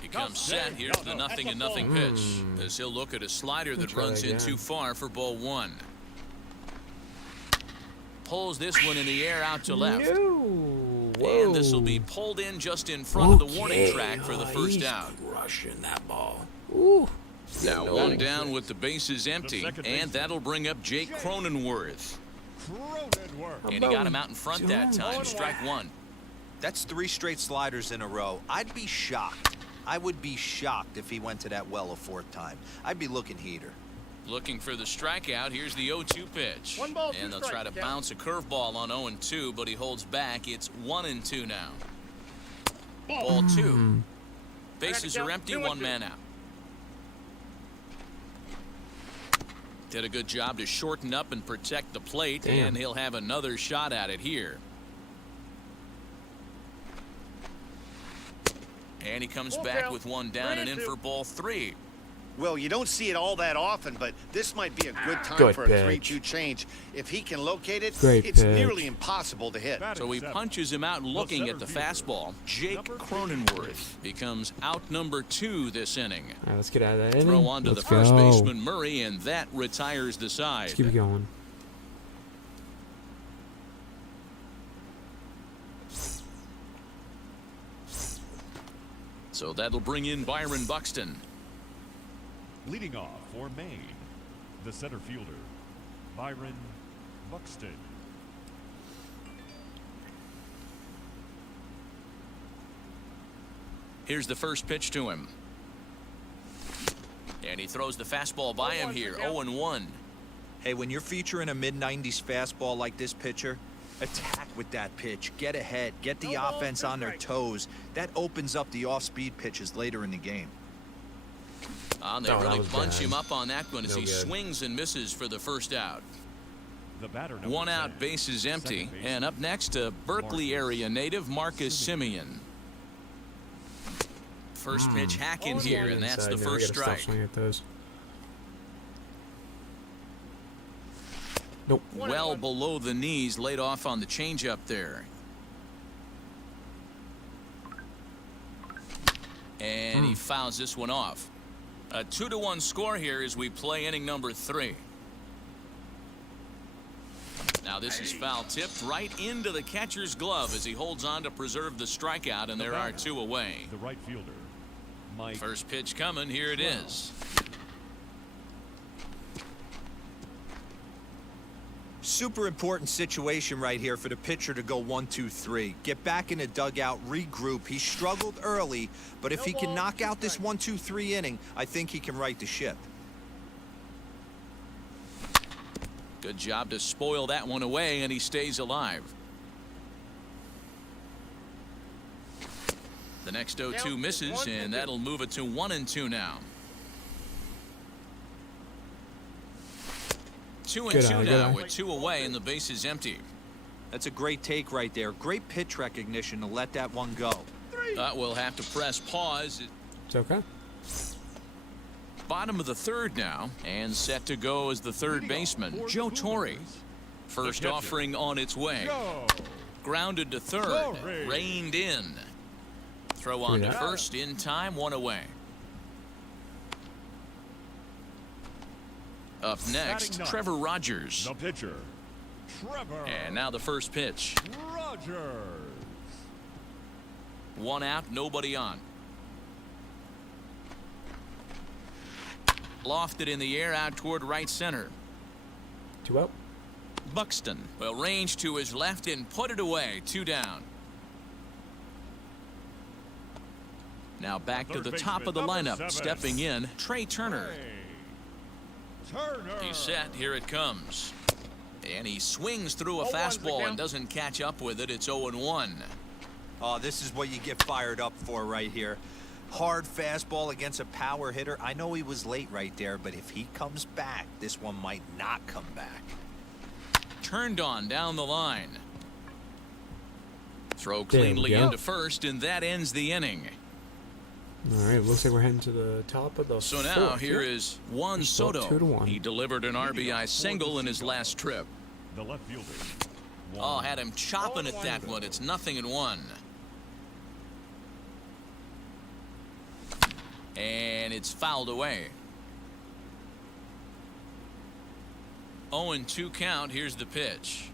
He comes set. Here's the 0-0 pitch. As he'll look at a slider that try runs in again. too far for ball 1. Pulls this one in the air out to left. No. Whoa. And this will be pulled in just in front of the warning Okay. track for the Oh, first he's out. Crushing that ball. Ooh. Now No. one down with the bases empty, second and baseman. that'll bring up Jake Cronenworth. Cronenworth. And he got him out in front that time. Strike 1. That's 3 straight sliders in a row. I'd be shocked. I would be shocked if he went to that well a 4th time. I'd be looking heater. Looking for the strikeout. Here's the 0-2 pitch. 1 ball, 2 And they'll try to strikes, bounce a curveball on 0-2, but he holds back. It's 1-2 now. Ball 2. Bases are empty, 1 man out. Did a good job to shorten up and protect the plate, Damn. and he'll have another shot at it here. And he comes back with 1 down and in for ball 3. Well, you don't see it all that often, but this might be a good time Good for a pitch. 3-2 change. If he can locate it, Great it's pitch. nearly impossible to hit. So he punches him out looking at the fastball. Jake Cronenworth becomes out number 2 this inning. All right, let's get out of that inning. Throw on to the Let's first go. baseman, Murray, and that retires the side. Let's keep it going. So that'll bring in Byron Buxton. Leading off for Maine, the center fielder, Byron Buxton. Here's the first pitch to him. And he throws the fastball by him here, 0-1. Hey, when you're featuring a mid-90s fastball like this pitcher, attack with that pitch. Get ahead. Get the offense on their toes. That opens up the off-speed pitches later in the game. They Oh, that really was bunch bad. him up on that one as No he good. swings and misses for the first out. The batter number 1 10, out, bases empty. second baseman, And up next, a Berkeley area native, Marcus Simeon. First pitch hack in here, and that's the Inside now. first I gotta stop strike. swinging at those. Nope. Well below the knees, laid off on the changeup there. And he fouls this one off. A 2-1 score here as we play inning number 3. Now this is foul tipped right into the catcher's glove as he holds on to preserve the strikeout, and there are 2 away. the right fielder, Mike. First pitch coming, here it is. Super important situation right here for the pitcher to go 1-2-3. Get back in the dugout, regroup. He struggled early, but if he can knock out this 1-2-3 inning, I think he can right the ship. Good job to spoil that one away, and he stays alive. The next 0-2 misses, and that'll move it to 1-2 now. 2-2 now with 2 away, and the base is empty. That's a great take right there. Great pitch recognition to let that one go. We'll have to press pause. It's okay. Bottom of the 3rd now, and set to go as the 3rd baseman, Joe Torre. First catcher. offering on its way. Go! Grounded to 3rd, Torre. reined in. Throw on to 1st in time, 1 away. Up next, Batting ninth, Trevor Rogers. The pitcher, Trevor And now the first pitch. Rogers. 1 out, nobody on. Lofted in the air out toward right center. 2 out. Buxton will range to his left and put it away. 2 down. Now back to Third the top of the baseman, lineup. number 7. Stepping in, Trey Turner. Hey. Turner. He's set. Here it comes. And he swings through a 0-1's the fastball and count. doesn't catch up with it. It's 0-1. Oh, this is what you get fired up for right here. Hard fastball against a power hitter. I know he was late right there, but if he comes back, this one might not come back. Turned on down the line. Throw There we cleanly go. into 1st, and that ends the inning. All right, looks like we're heading to the top of the So now 4th, here yeah. is Juan Still Soto. 2-1. He delivered an RBI single in his last trip. The left fielder. Oh, had him chopping at that one. It's 0-1. And it's fouled away. 0-2 count. Here's the pitch.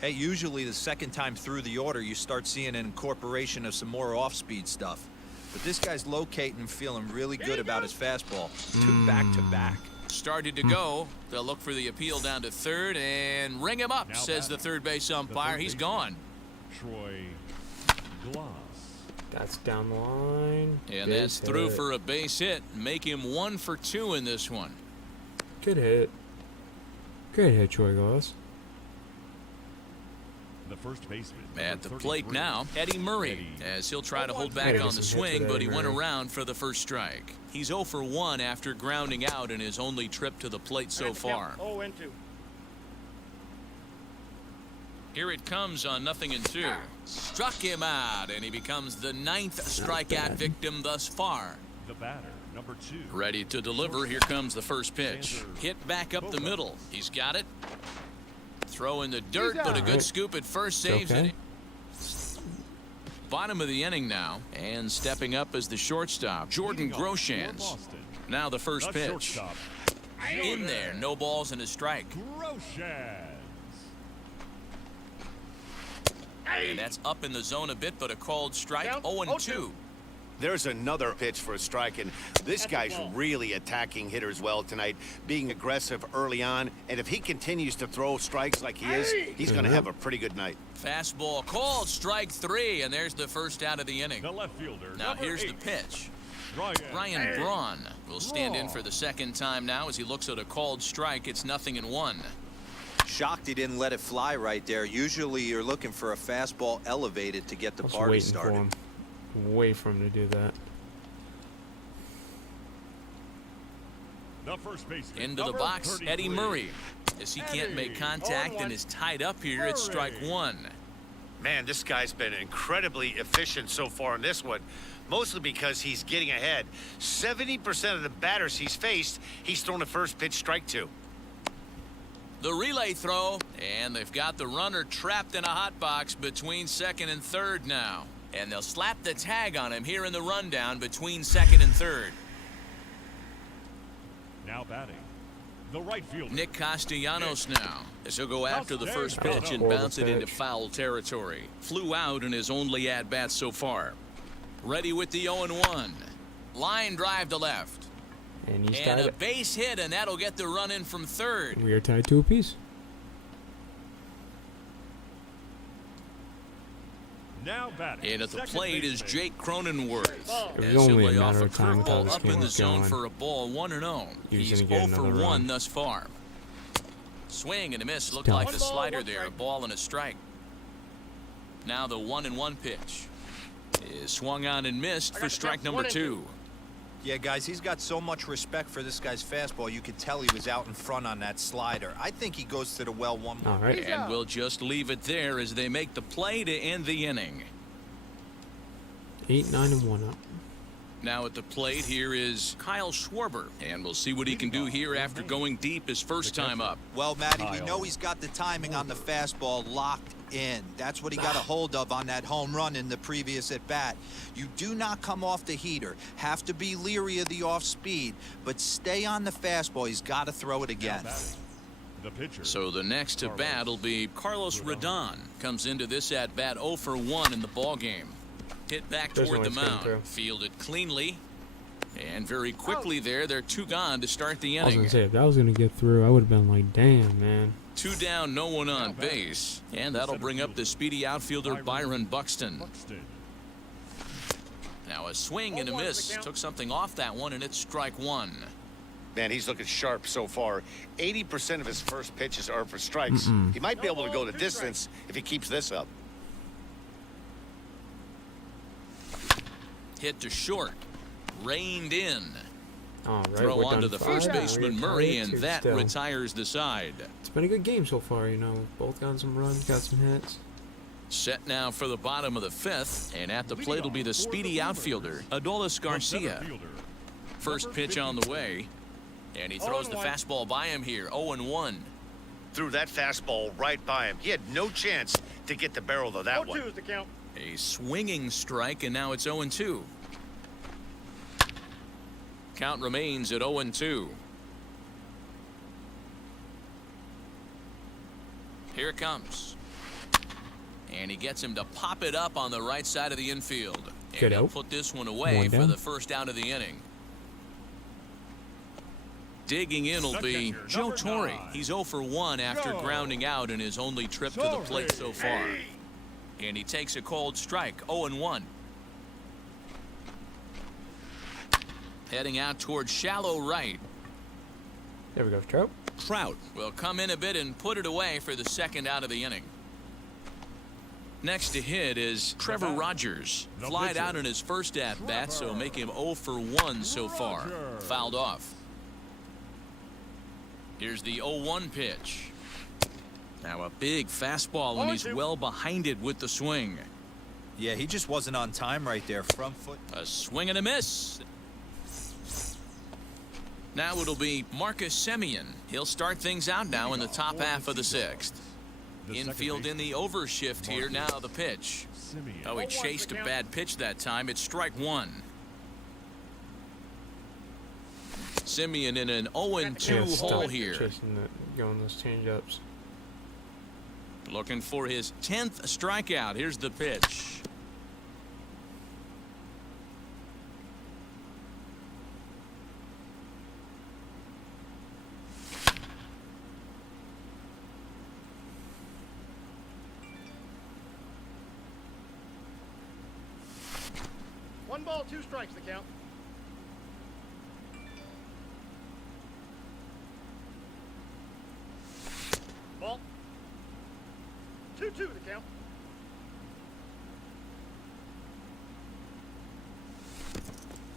Hey, usually the second time through the order, you start seeing an incorporation of some more off-speed stuff. But this guy's locating and feeling really good about his fastball. 2 back-to-back. Started to go. They'll look for the appeal down to 3rd and ring him up, Now says the batting. 3rd base umpire. third He's baseman. gone. Troy Glass. That's down the line. And Big that's through hit. for a base hit. Make him 1 for 2 in this one. Good hit. Great hit, Troy Glass. The first baseman. At the number plate 33. now, Eddie Murray, as he'll try to hold back Gotta on get the some hits swing, with but Eddie he went Murray. around for the first strike. He's 0 for 1 after grounding out in his only trip to the plate so far. 0 and 2. Here it comes on 0-2. Struck him out, and he becomes the 9th strikeout bad. victim thus far. The batter, number 2. Ready to deliver. Here comes the first pitch. Hit back up the middle. He's got it. Throw in the dirt, but a good Alright. scoop at first saves Okay. it. Bottom of the inning now, and stepping up as the shortstop, Jordan Leading off for Groshans. Boston. Now the first The pitch. shortstop, In there, no balls and a strike. Groshans. And that's up in the zone a bit, but a called strike. Count 0-2. There's another pitch for a strike, and this guy's really attacking hitters well tonight, being aggressive early on. And if he continues to throw strikes like he is, he's going to have a pretty good night. Fastball called, strike 3, and there's the first out of the inning. The left fielder. Now number here's the 8, pitch. Ryan. Ryan Braun will stand in for the second time now as he looks at a called strike. It's 0-1. Shocked he didn't let it fly right there. Usually you're looking for a fastball elevated to get the I was party waiting started. for him. Wait for him to do that. The first baseman. Into the number box, 33. Eddie Murray. As he can't make contact and is tied up here, it's strike 1. Man, this guy's been incredibly efficient so far in this one, mostly because he's getting ahead. 70% of the batters he's faced, he's thrown a first pitch strike to. The relay throw, and they've got the runner trapped in a hot box between second and third now. And they'll slap the tag on him here in the rundown between second and third. Now batting. The right fielder. Nick Castellanos now, as he'll go after the first pitch and Or the bounce it into pitch. foul territory. Flew out in his only at-bat so far. Ready with the 0-1. Line drive to left. And he's And tied a it. base hit, and that'll get the run in from third. We are tied 2 apiece. Now batting. And at the second plate is baseman. Jake Cronenworth. It was As he'll only a lay off matter a of time until curveball this up game in the was zone going. for a ball, 1-0. He was He's gonna get 0 for another 1 run. thus far. Swing and a miss. Looked Still. like One the ball, slider one there. A strike. ball and a strike. Now the 1-1 pitch is swung on and missed for got strike counts number 1 and 2. Yeah, guys, he's got so much respect for this guy's fastball. You could tell he was out in front on that slider. I think he goes to the well one more. All right. And we'll just leave it there as they make the play to end the inning. 8, 9, and 1 up. Now at the plate here is Kyle Schwarber, and we'll see what he can do here after going deep his first time up. Well, Matty, we Kyle. know he's got the timing on the fastball locked in. That's what he got a hold of on that home run in the previous at-bat. You do not come off the heater. Have to be leery of the off-speed, but stay on the fastball. He's got to throw it Now again. batting. The pitcher. So the next to bat will be Carlos Rodon. Comes into this at-bat 0 for 1 in the ballgame. Hit back There's toward no the way it's mound. coming Fielded cleanly. And very quickly there, they're 2 gone to start the I was inning. gonna say if that was gonna get through, I would have been like, damn, man. 2 down, no one on base. And that'll bring up the speedy outfielder Byron Buxton. Buxton. Now a swing and a 0-1 is miss. the count. Took something off that one, and it's strike 1. Man, he's looking sharp so far. 80% of his first pitches are for strikes. He might be able to go the distance if he keeps this up. Hit to short. Reined in. All right, Throw we're onto done the 5. first We're baseman tied Murray, at and 2 that still. retires the side. It's been a good game so far, you know. Both got some runs, got some hits. Set now for the bottom of the 5th, and at the plate will be the speedy outfielder, Adolis The center Garcia. fielder. First pitch on the way, and he throws the 0-1. fastball by him here, 0-1. Threw that fastball right by him. He had no chance to get the barrel of that 0-2 one. is the count. A swinging strike, and now it's 0-2. Count remains at 0-2. Here it comes. And he gets him to pop it up on the right side of the infield. And Good he'll out. put this one away One for down. the first out of the inning. Digging in will The be catcher, Joe number Torre. 9. He's 0 for 1 after Joe. grounding out in his only trip to the plate so far. And he takes a cold strike, 0-1. Heading out towards shallow right. There we go, Trout. Trout will come in a bit and put it away for the second out of the inning. Next to hit is Trevor Rogers. Flied out in his first at-bat, so make him 0 for 1 so far. Fouled off. Here's the 0-1 pitch. Now a big fastball, and he's well behind it with the swing. Yeah, he just wasn't on time right there. Front foot. A swing and a miss. Now it'll be Marcus Semien. He'll start things out now in the top half of the sixth. Infield in the overshift here. Now the pitch. Oh, he chased a bad pitch that time. It's strike one. Semien in an 0-2 hole here. Going those changeups. Looking for his 10th strikeout. Here's the pitch. One ball, two strikes, the count. Ball. 2-2, the count.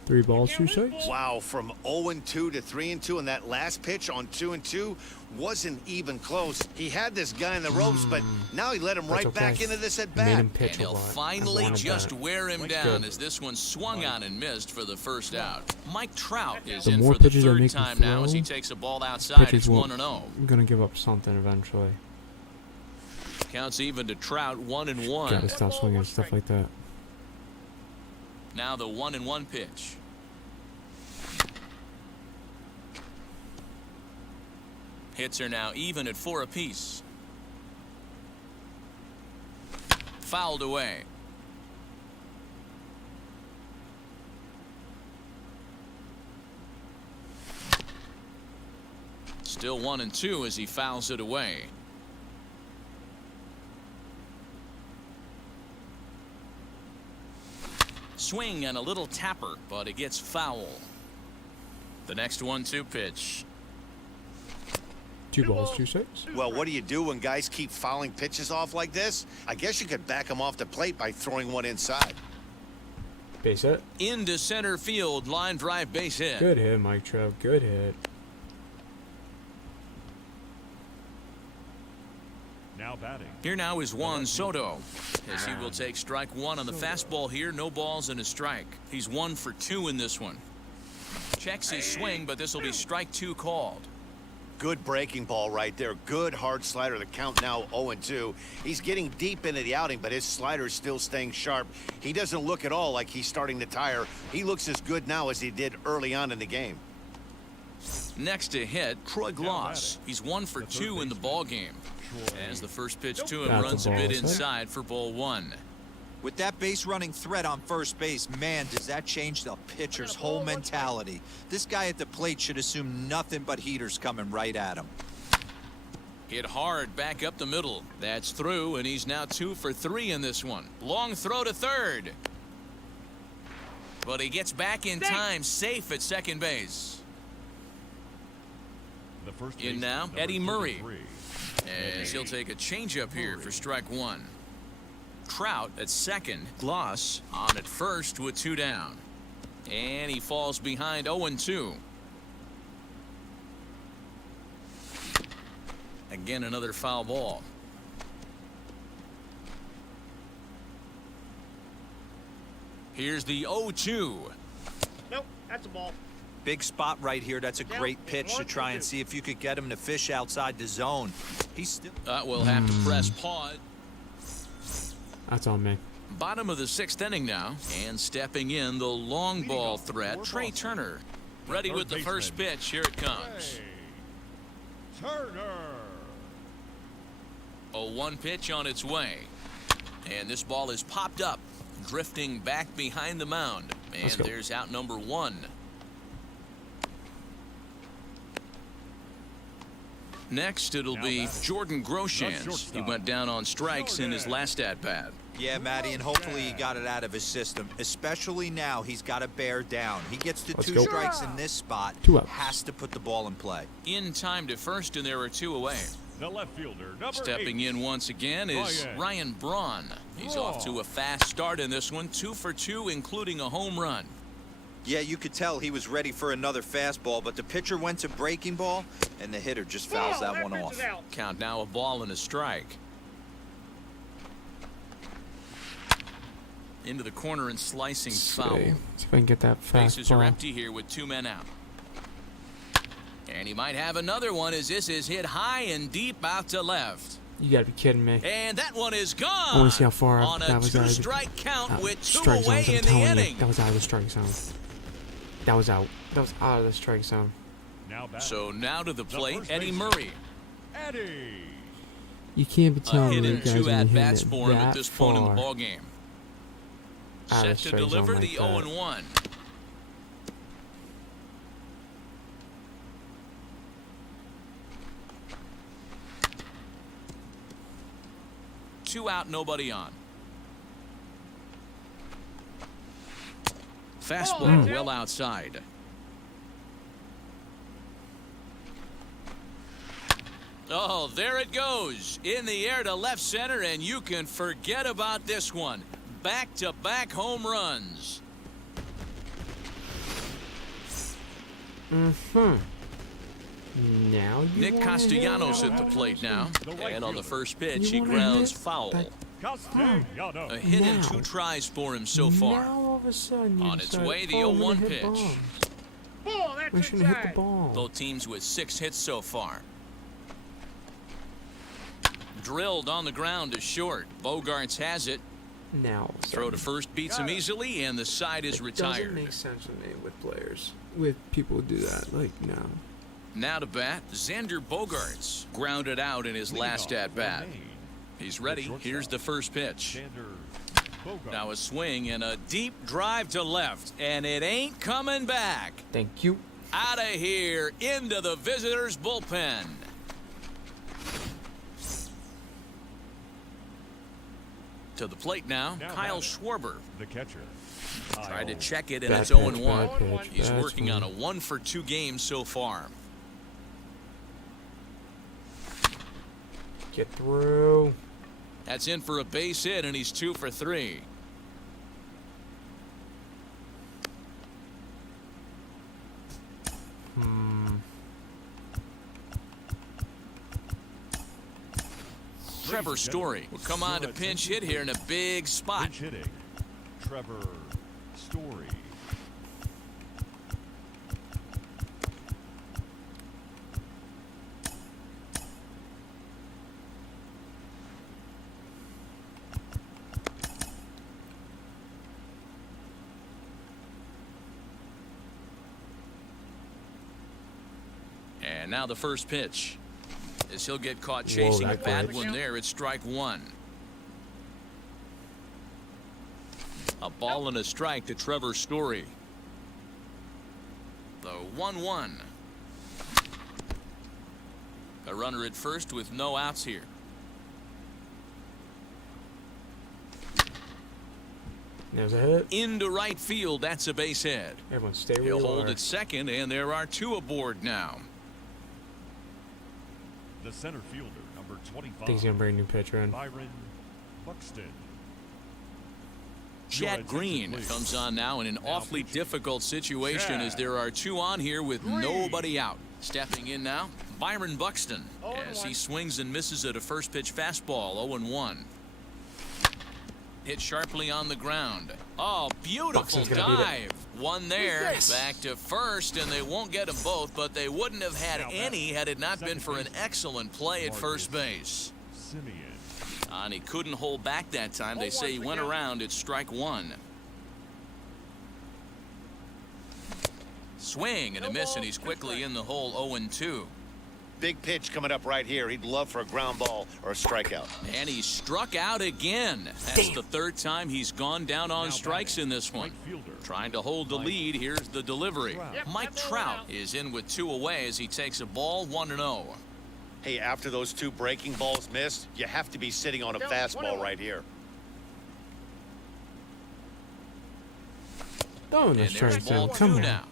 Three balls, two strikes. Wow, from 0-2 to 3-2, and that last pitch on 2-2 wasn't even close. He had this guy in the ropes, but now he let him right back into this at Made him bat. pitch And he'll a lot. finally just wear him down Good. as this one swung on and missed for the first out. Mike Trout is The in more for the pitches I third make him time now as he throw, takes a ball outside. Pitches It's won't. 1-0. I'm gonna give up something eventually. Counts even to Trout, 1-1. Gotta stop swinging at stuff like that. Now the 1-1 pitch. Hits are now even at 4 apiece. Fouled away. Still 1-2 as he fouls it away. Swing and a little tapper, but it gets foul. The next 1-2 pitch. Two balls, two strikes. Well, what do you do when guys keep fouling pitches off like this? I guess you could back them off the plate by throwing one inside. Base hit. Into center field, line drive base hit. Good hit, Mike Trout. Good hit. Now batting. Here now is Juan Soto, as he will take strike one on the fastball here. No balls and a strike. He's 1 for 2 in this one. Checks his swing, but this will be strike 2 called. Good breaking ball right there. Good hard slider. The count now 0-2. He's getting deep into the outing, but his slider is still staying sharp. He doesn't look at all like he's starting to tire. He looks as good now as he did early on in the game. Next to hit, Troy Gloss. He's 1 for 2 in the ball game. As the first pitch to him That's runs a a bit ball, isn't it? inside for ball 1. With that base running threat on first base, man, does that change the pitcher's whole mentality. This guy at the plate should assume nothing but heaters coming right at him. Hit hard back up the middle. That's through, and he's now 2 for 3 in this one. Long throw to third. But he gets back in time, safe at second base. The first In baseman, now, number Eddie Murray. 33. As he'll take a changeup here for strike 1. Trout at second. Gloss on at first with 2 down. And he falls behind 0-2. Again, another foul ball. Here's the 0-2. Nope, that's a ball. Big spot right here. That's a great pitch to try and see if you could get him to fish outside the zone. He's still... We'll have to press pause. That's on me. Bottom of the 6th inning now, and stepping in the long ball threat, Trey Turner. Ready with the first pitch. Here it comes. Turner. A 1 pitch on its way. And this ball is popped up, drifting back behind the mound. And there's out number 1. Next, it'll be Jordan Groshans. He went down on strikes in his last at-bat. Yeah, Matty, and hopefully he got it out of his system. Especially now, he's got to bear down. He gets to Let's 2 go. strikes in this spot. 2 outs. Has to put the ball in play. In time to first, and there are 2 away. The left fielder, number Stepping 8. in once again is Ryan Braun. He's off to a fast start in this one, 2 for 2, including a home run. Yeah, you could tell he was ready for another fastball, but the pitcher went to breaking ball, and the hitter just fouls that one pitch off. is out. Count now a ball and a strike. Into the corner and slicing foul. See if I can get that Bases are fastball. empty here with 2 men out. And he might have another one as this is hit high and deep out to left. You gotta be kidding me. And that one is gone. I want to see how far on a that was out of the 2-strike count with 2 strike away zones. I'm in the telling you, inning. that was out of the strike zone. That was out. That was out of the strike zone. Now back. So now to the plate, first Eddie baseman. Murray. Eddie. You can't be A telling hit me you and guys 2 are hitting at-bats it for him at that this point in the far ball game. out of Set the to strike zone deliver like the that. 0-1. Two out, nobody on. Fastball well outside. Oh, there it goes. In the air to left center, and you can forget about this one. Back-to-back home runs. Now you Nick wanna Castellanos hit at the plate now. right And on the fielder. first pitch, You he wanna grounds hit foul. that- Castellanos. A hit and Now. 2 tries for him so far. Now all of a sudden you On its decide, way, the oh, I'm gonna 0-1 hit pitch. bombs. Ball, that's We shouldn't hit the inside. ball. Both teams with 6 hits so far. Drilled on the ground to short. Bogarts has it. Now all of a Throw to sudden. first beats him easily, and the side is It retired. doesn't make sense with me with players. With people who do that. Like, no. Now to bat, Xander Bogarts grounded out in his last at bat. He's ready. Here's the first pitch. Now a swing and a deep drive to left, and it ain't coming back. Thank you. Out of here into the visitors' bullpen. To the plate now, Kyle Schwarber. The catcher. Tried to check it, and Bad it's pitch, 0-1. bad pitch, He's bad working on a swing. 1 for 2 game so far. Get through. That's in for a base hit, and he's 2 for 3. Trevor Story will come on to pinch hit here in a big spot. Pinch hitting. Trevor Story. And now the first pitch. As he'll get caught Whoa, chasing a that bad glitch. one there, it's strike 1. A ball and a strike to Trevor Story. The 1-1. A runner at first with no outs here. There's a hit. Into right field, that's a base hit. Everyone stay where He'll you hold are. at second, and there are 2 aboard now. The center fielder, number 25. I think he's gonna bring a new pitcher in. Byron Buxton. Chad Green comes on now in an awfully difficult situation as there are 2 on here with nobody out. Stepping in now, Byron Buxton, as he swings and misses at a first pitch fastball, 0-1. Hit sharply on the ground. Oh, beautiful Buxton's gonna beat it. dive. One there, back to first, and they won't get them both, but they wouldn't have had any had it not been for an excellent play at first base. Simeon. And he couldn't hold back that time. They say he went around. It's strike 1. Swing and a miss, and he's quickly in the hole 0-2. Big pitch coming up right here. He'd love for a ground ball or a strikeout. And he struck out again. That's the 3rd time he's gone down on strikes in this one. Trying to hold the lead. Here's the delivery. Mike Trout is in with 2 away as he takes a ball 1-0. Hey, after those 2 breaking balls missed, you have to be sitting on a fastball right here. Oh, no And strike there's zone. ball Come 2 on. now.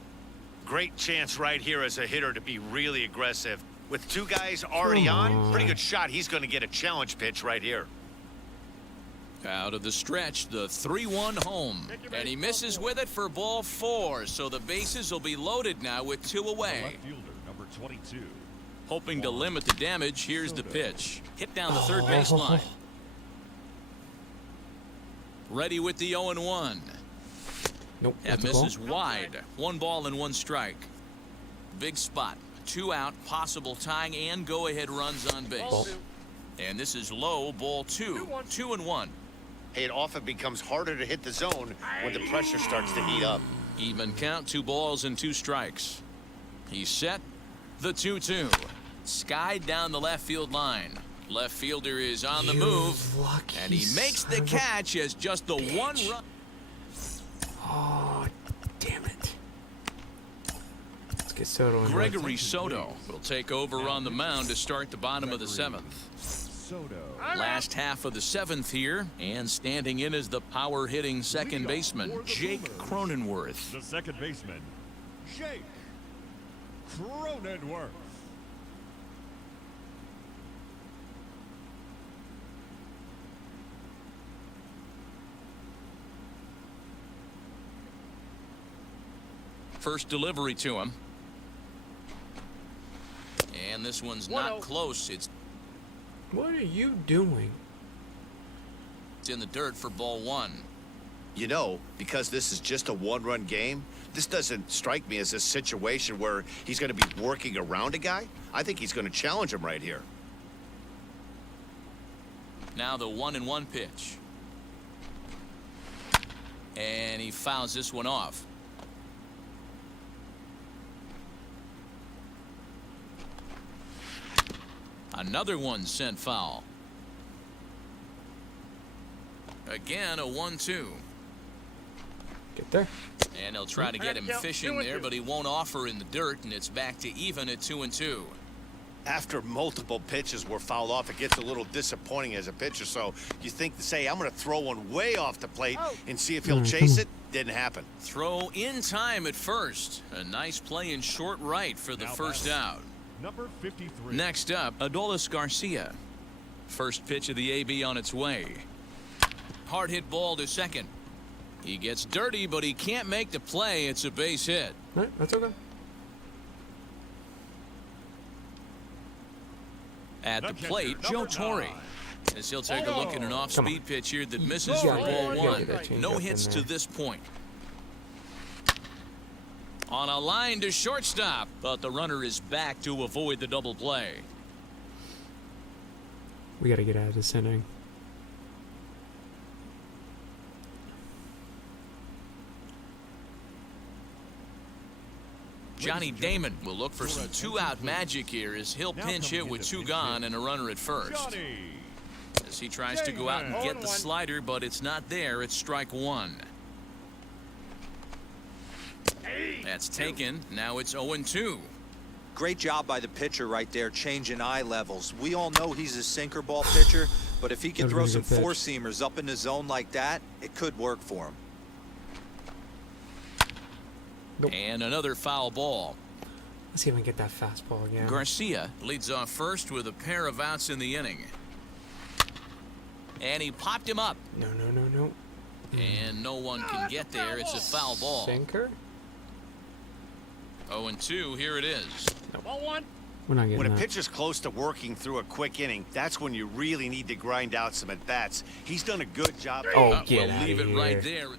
Great chance right here as a hitter to be really aggressive. With two guys already on, pretty good shot. He's going to get a challenge pitch right here. Out of the stretch, the 3-1 home. And he misses with it for ball 4, so the bases will be loaded now with 2 away. Left fielder, number 22. Hoping to limit the damage, here's the pitch. Hit down the third base line. Ready with the 0-1. Nope. That That's a ball. misses wide. 1 ball and 1 strike. Big spot. 2 out, possible tying and go-ahead runs on base. Ball 2. And this is low, ball 2. 2-1. Hey, it often becomes harder to hit the zone when the pressure starts to heat up. Even count, 2 balls and 2 strikes. He's set. The 2-2. Skied down the left field line. Left fielder is on the move. Lucky And he makes the son of a- catch as just the 1 run. Oh, damn it. Let's get Soto in. Gregory Soto will take over on the mound to start the bottom of the 7th. Soto. Last half of the 7th here, and standing in as the power-hitting second baseman, Jake Cronenworth. The second baseman, Jake Cronenworth. First delivery to him. And this one's not 1-0. close. It's What are you doing? in the dirt for ball 1. You know, because this is just a one-run game, this doesn't strike me as a situation where he's going to be working around a guy. I think he's going to challenge him right here. Now the 1-1 pitch. And he fouls this one off. Another one sent foul. Again, a 1-2. Get there. And they'll try to get him fishing there, but he won't offer in the dirt, and it's back to even at 2-2. After multiple pitches were fouled off, it gets a little disappointing as a pitcher. So you think to say, I'm going to throw one way off the plate and see if he'll chase it. Didn't happen. Throw in time at first. A nice play in short right for the first out. Number 53. Next up, Adolis Garcia. First pitch of the AB on its way. Hard hit ball to second. He gets dirty, but he can't make the play. It's a base hit. All right, that's okay. At the The catcher, plate, Joe number Torre. 9. As he'll take a look at an off-speed pitch here that misses You for gotta ball get- you gotta 1. get that change No up in hits to there. this point. On a line to shortstop, but the runner is back to avoid the double play. We got to get out of this inning. Johnny Damon will look for some 2-out magic here as he'll pinch hit with 2 gone and a runner at first. Johnny. As he tries to go out and get the slider, but it's not there. It's strike 1. That's taken. Now it's 0-2. Great job by the pitcher right there, changing eye levels. We all know he's a sinker ball pitcher, but if he can That throw was a some good pitch. four-seamers up in the zone like that, it could work for him. And another foul ball. Let's see if I can get that fastball again. Garcia leads off first with a pair of outs in the inning. And he popped him up. No, no, no, no. And no one can get there. It's a foul ball. Sinker? 0-2, here it is. Ball 1. We're not getting When a that. pitcher's close to working through a quick inning, that's when you really need to grind out some at-bats. He's done a good job. Oh, get we'll out leave of it right here. there.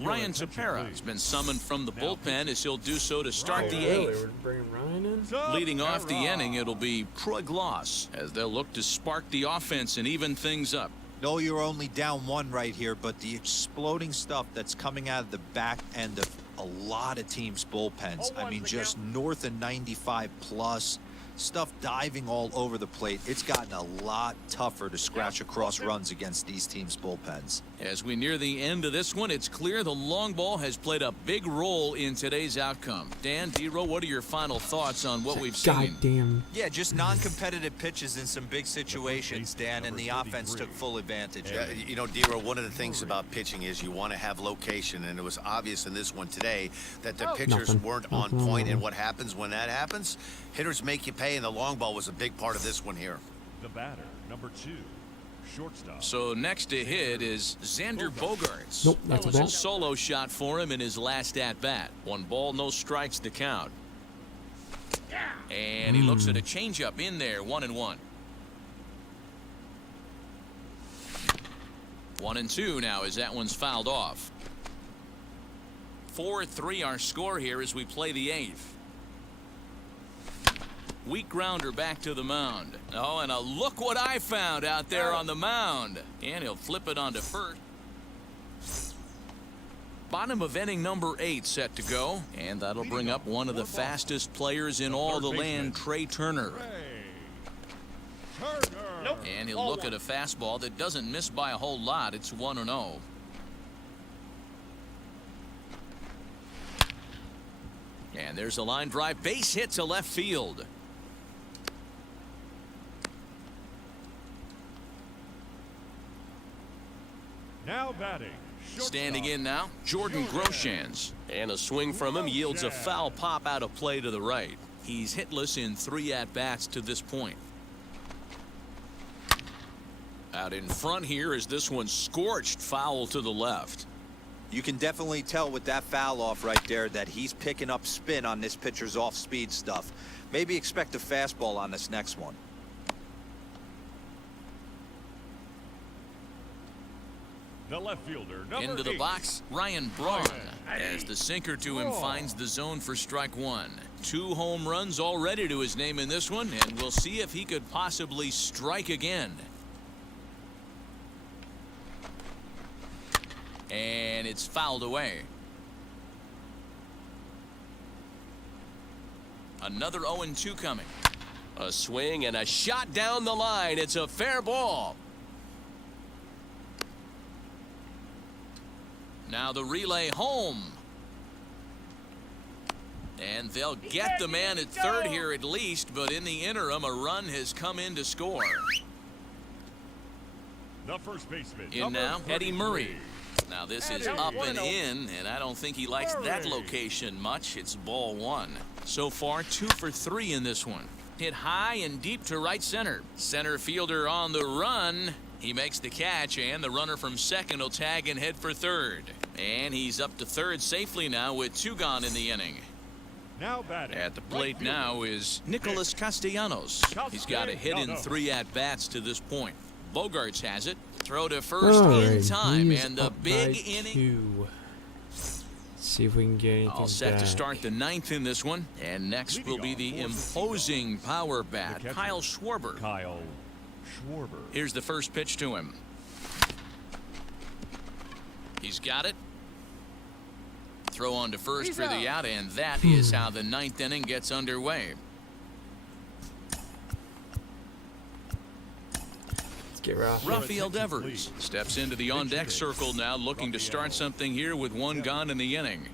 Ryan attention, Tepera has been summoned from the bullpen as he'll do so to start the Really? 8th. We're bringing Ryan in? Leading off the inning, it'll be Troy Gloss as they'll look to spark the offense and even things up. No, you're only down 1 right here, but the exploding stuff that's coming out of the back end of a lot of teams' bullpens. I mean, just north of 95 plus. Stuff diving all over the plate. It's gotten a lot tougher to scratch across runs against these teams' bullpens. As we near the end of this one, it's clear the long ball has played a big role in today's outcome. Dan, D-Row, what are your final thoughts on what we've seen? Goddamn. Yeah, just non-competitive pitches in some big situations, Dan, and the offense took full advantage of it. You know, D-Row, one of the things about pitching is you want to have location, and it was obvious in this one today that the pitchers weren't on point, and what happens when that happens? Hitters make you pay, and the long ball was a big part of this one here. The batter, number 2, shortstop. So next to hit is Xander Bogaerts. Nope, That that's a was a ball. solo shot for him in his last at-bat. 1 ball, no strikes to count. And he looks at a changeup in there, 1-1. 1-2 now as that one's fouled off. 4-3 our score here as we play the 8th. Weak grounder back to the mound. Oh, and look what I found out there on the mound. And he'll flip it onto first. Bottom of inning number 8 set to go. And that'll bring up one of the fastest players in all the land, Trey Turner. Nope. And he'll Ball look at a fastball that doesn't miss by a whole lot. It's 1-0. And there's a line drive. Base hit to left field. Now batting, shortstop. Standing in now, Jordan Groshans. And a swing from him yields a foul pop out of play to the right. He's hitless in 3 at-bats to this point. Out in front here is this one scorched foul to the left. You can definitely tell with that foul off right there that he's picking up spin on this pitcher's off-speed stuff. Maybe expect a fastball on this next one. The left fielder, number Into the 8. box, Ryan Braun. As the sinker to him finds the zone for strike 1. 2 home runs already to his name in this one, and we'll see if he could possibly strike again. And it's fouled away. Another 0-2 coming. A swing and a shot down the line. It's a fair ball. Now the relay home. And they'll get the man at third here at least, but in the interim, a run has come in to score. The first baseman, In number now, Eddie 33. Murray. Now this is up and in, and I don't think he likes that location much. It's ball 1. So far, 2 for 3 in this one. Hit high and deep to right center. Center fielder on the run. He makes the catch, and the runner from second will tag and head for third. And he's up to third safely now with 2 gone in the inning. Now batting. At the right plate fielder. now is Nicholas Castellanos. He's got a hit in 3 at-bats to this point. Bogaerts has it. Throw to first in Alright, time, he's and the up big by inning. 2. Let's see if we can get anything All set to back. start the 9th in this one. And next will be the imposing power bat, The catcher, Kyle Schwarber. Kyle Schwarber. Here's the first pitch to him. He's got it. Throw on to first He's for the out. out, and that is how the 9th inning gets underway. Let's get Rafael. Rafael Devers steps into the on-deck circle now, looking to start something here with 1 gone in the inning.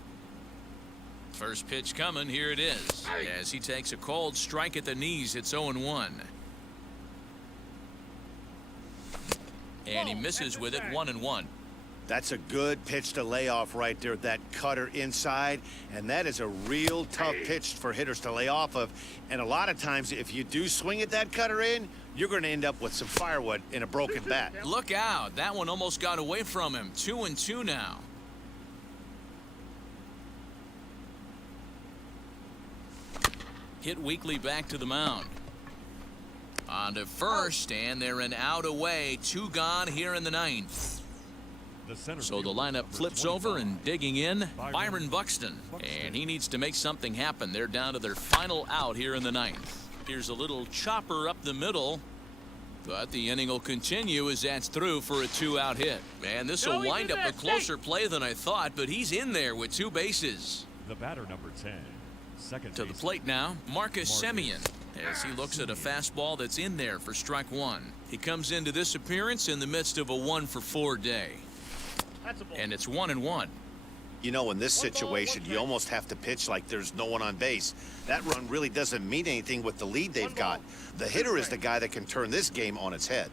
First pitch coming, here it is. As he takes a cold strike at the knees, it's 0-1. And he misses with it, 1-1. That's a good pitch to lay off right there, that cutter inside, and that is a real tough pitch for hitters to lay off of. And a lot of times, if you do swing at that cutter in, you're going to end up with some firewood in a broken bat. Look out, that one almost got away from him. 2-2 now. Hit weakly back to the mound. On to first, and they're an out away. 2 gone here in the 9th. The center So the fielder, lineup number flips 25. over, and digging in, Byron Buxton. And he needs to make something happen. They're down to their final out here in the 9th. Here's a little chopper up the middle. But the inning will continue as that's through for a 2-out hit. And this will wind up a closer play than I thought, but he's in there with 2 bases. The batter, number 10. Second To the baseman. plate now, Marcus Semien. as he looks at a fastball that's in there for strike one. He comes into this appearance in the midst of a 1-for-4 day. That's a ball. And it's 1-1. You know, in this situation, you almost have to pitch like there's no one on base. That run really doesn't mean anything with the lead they've got. The hitter is the guy that can turn this game on its head.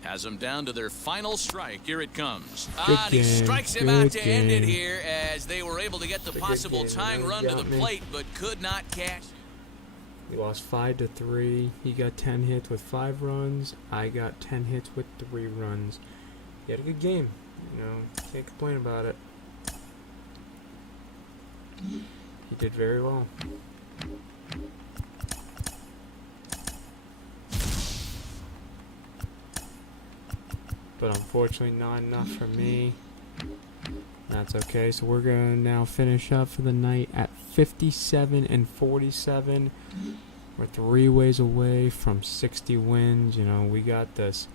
Has them down to their final strike. Here it comes. Good He game. strikes him Good out to end it game. here as they were able to get the It's a good possible game. tying You run to got the me. plate, but could not cash. We lost 5-3. He got 10 hits with 5 runs. I got 10 hits with 3 runs. He had a good game. You know, can't complain about it. He did very well. But unfortunately not enough for me. That's okay. So we're going to now finish up for the night at 57-47. We're 3 ways away from 60 wins. You know, we got this.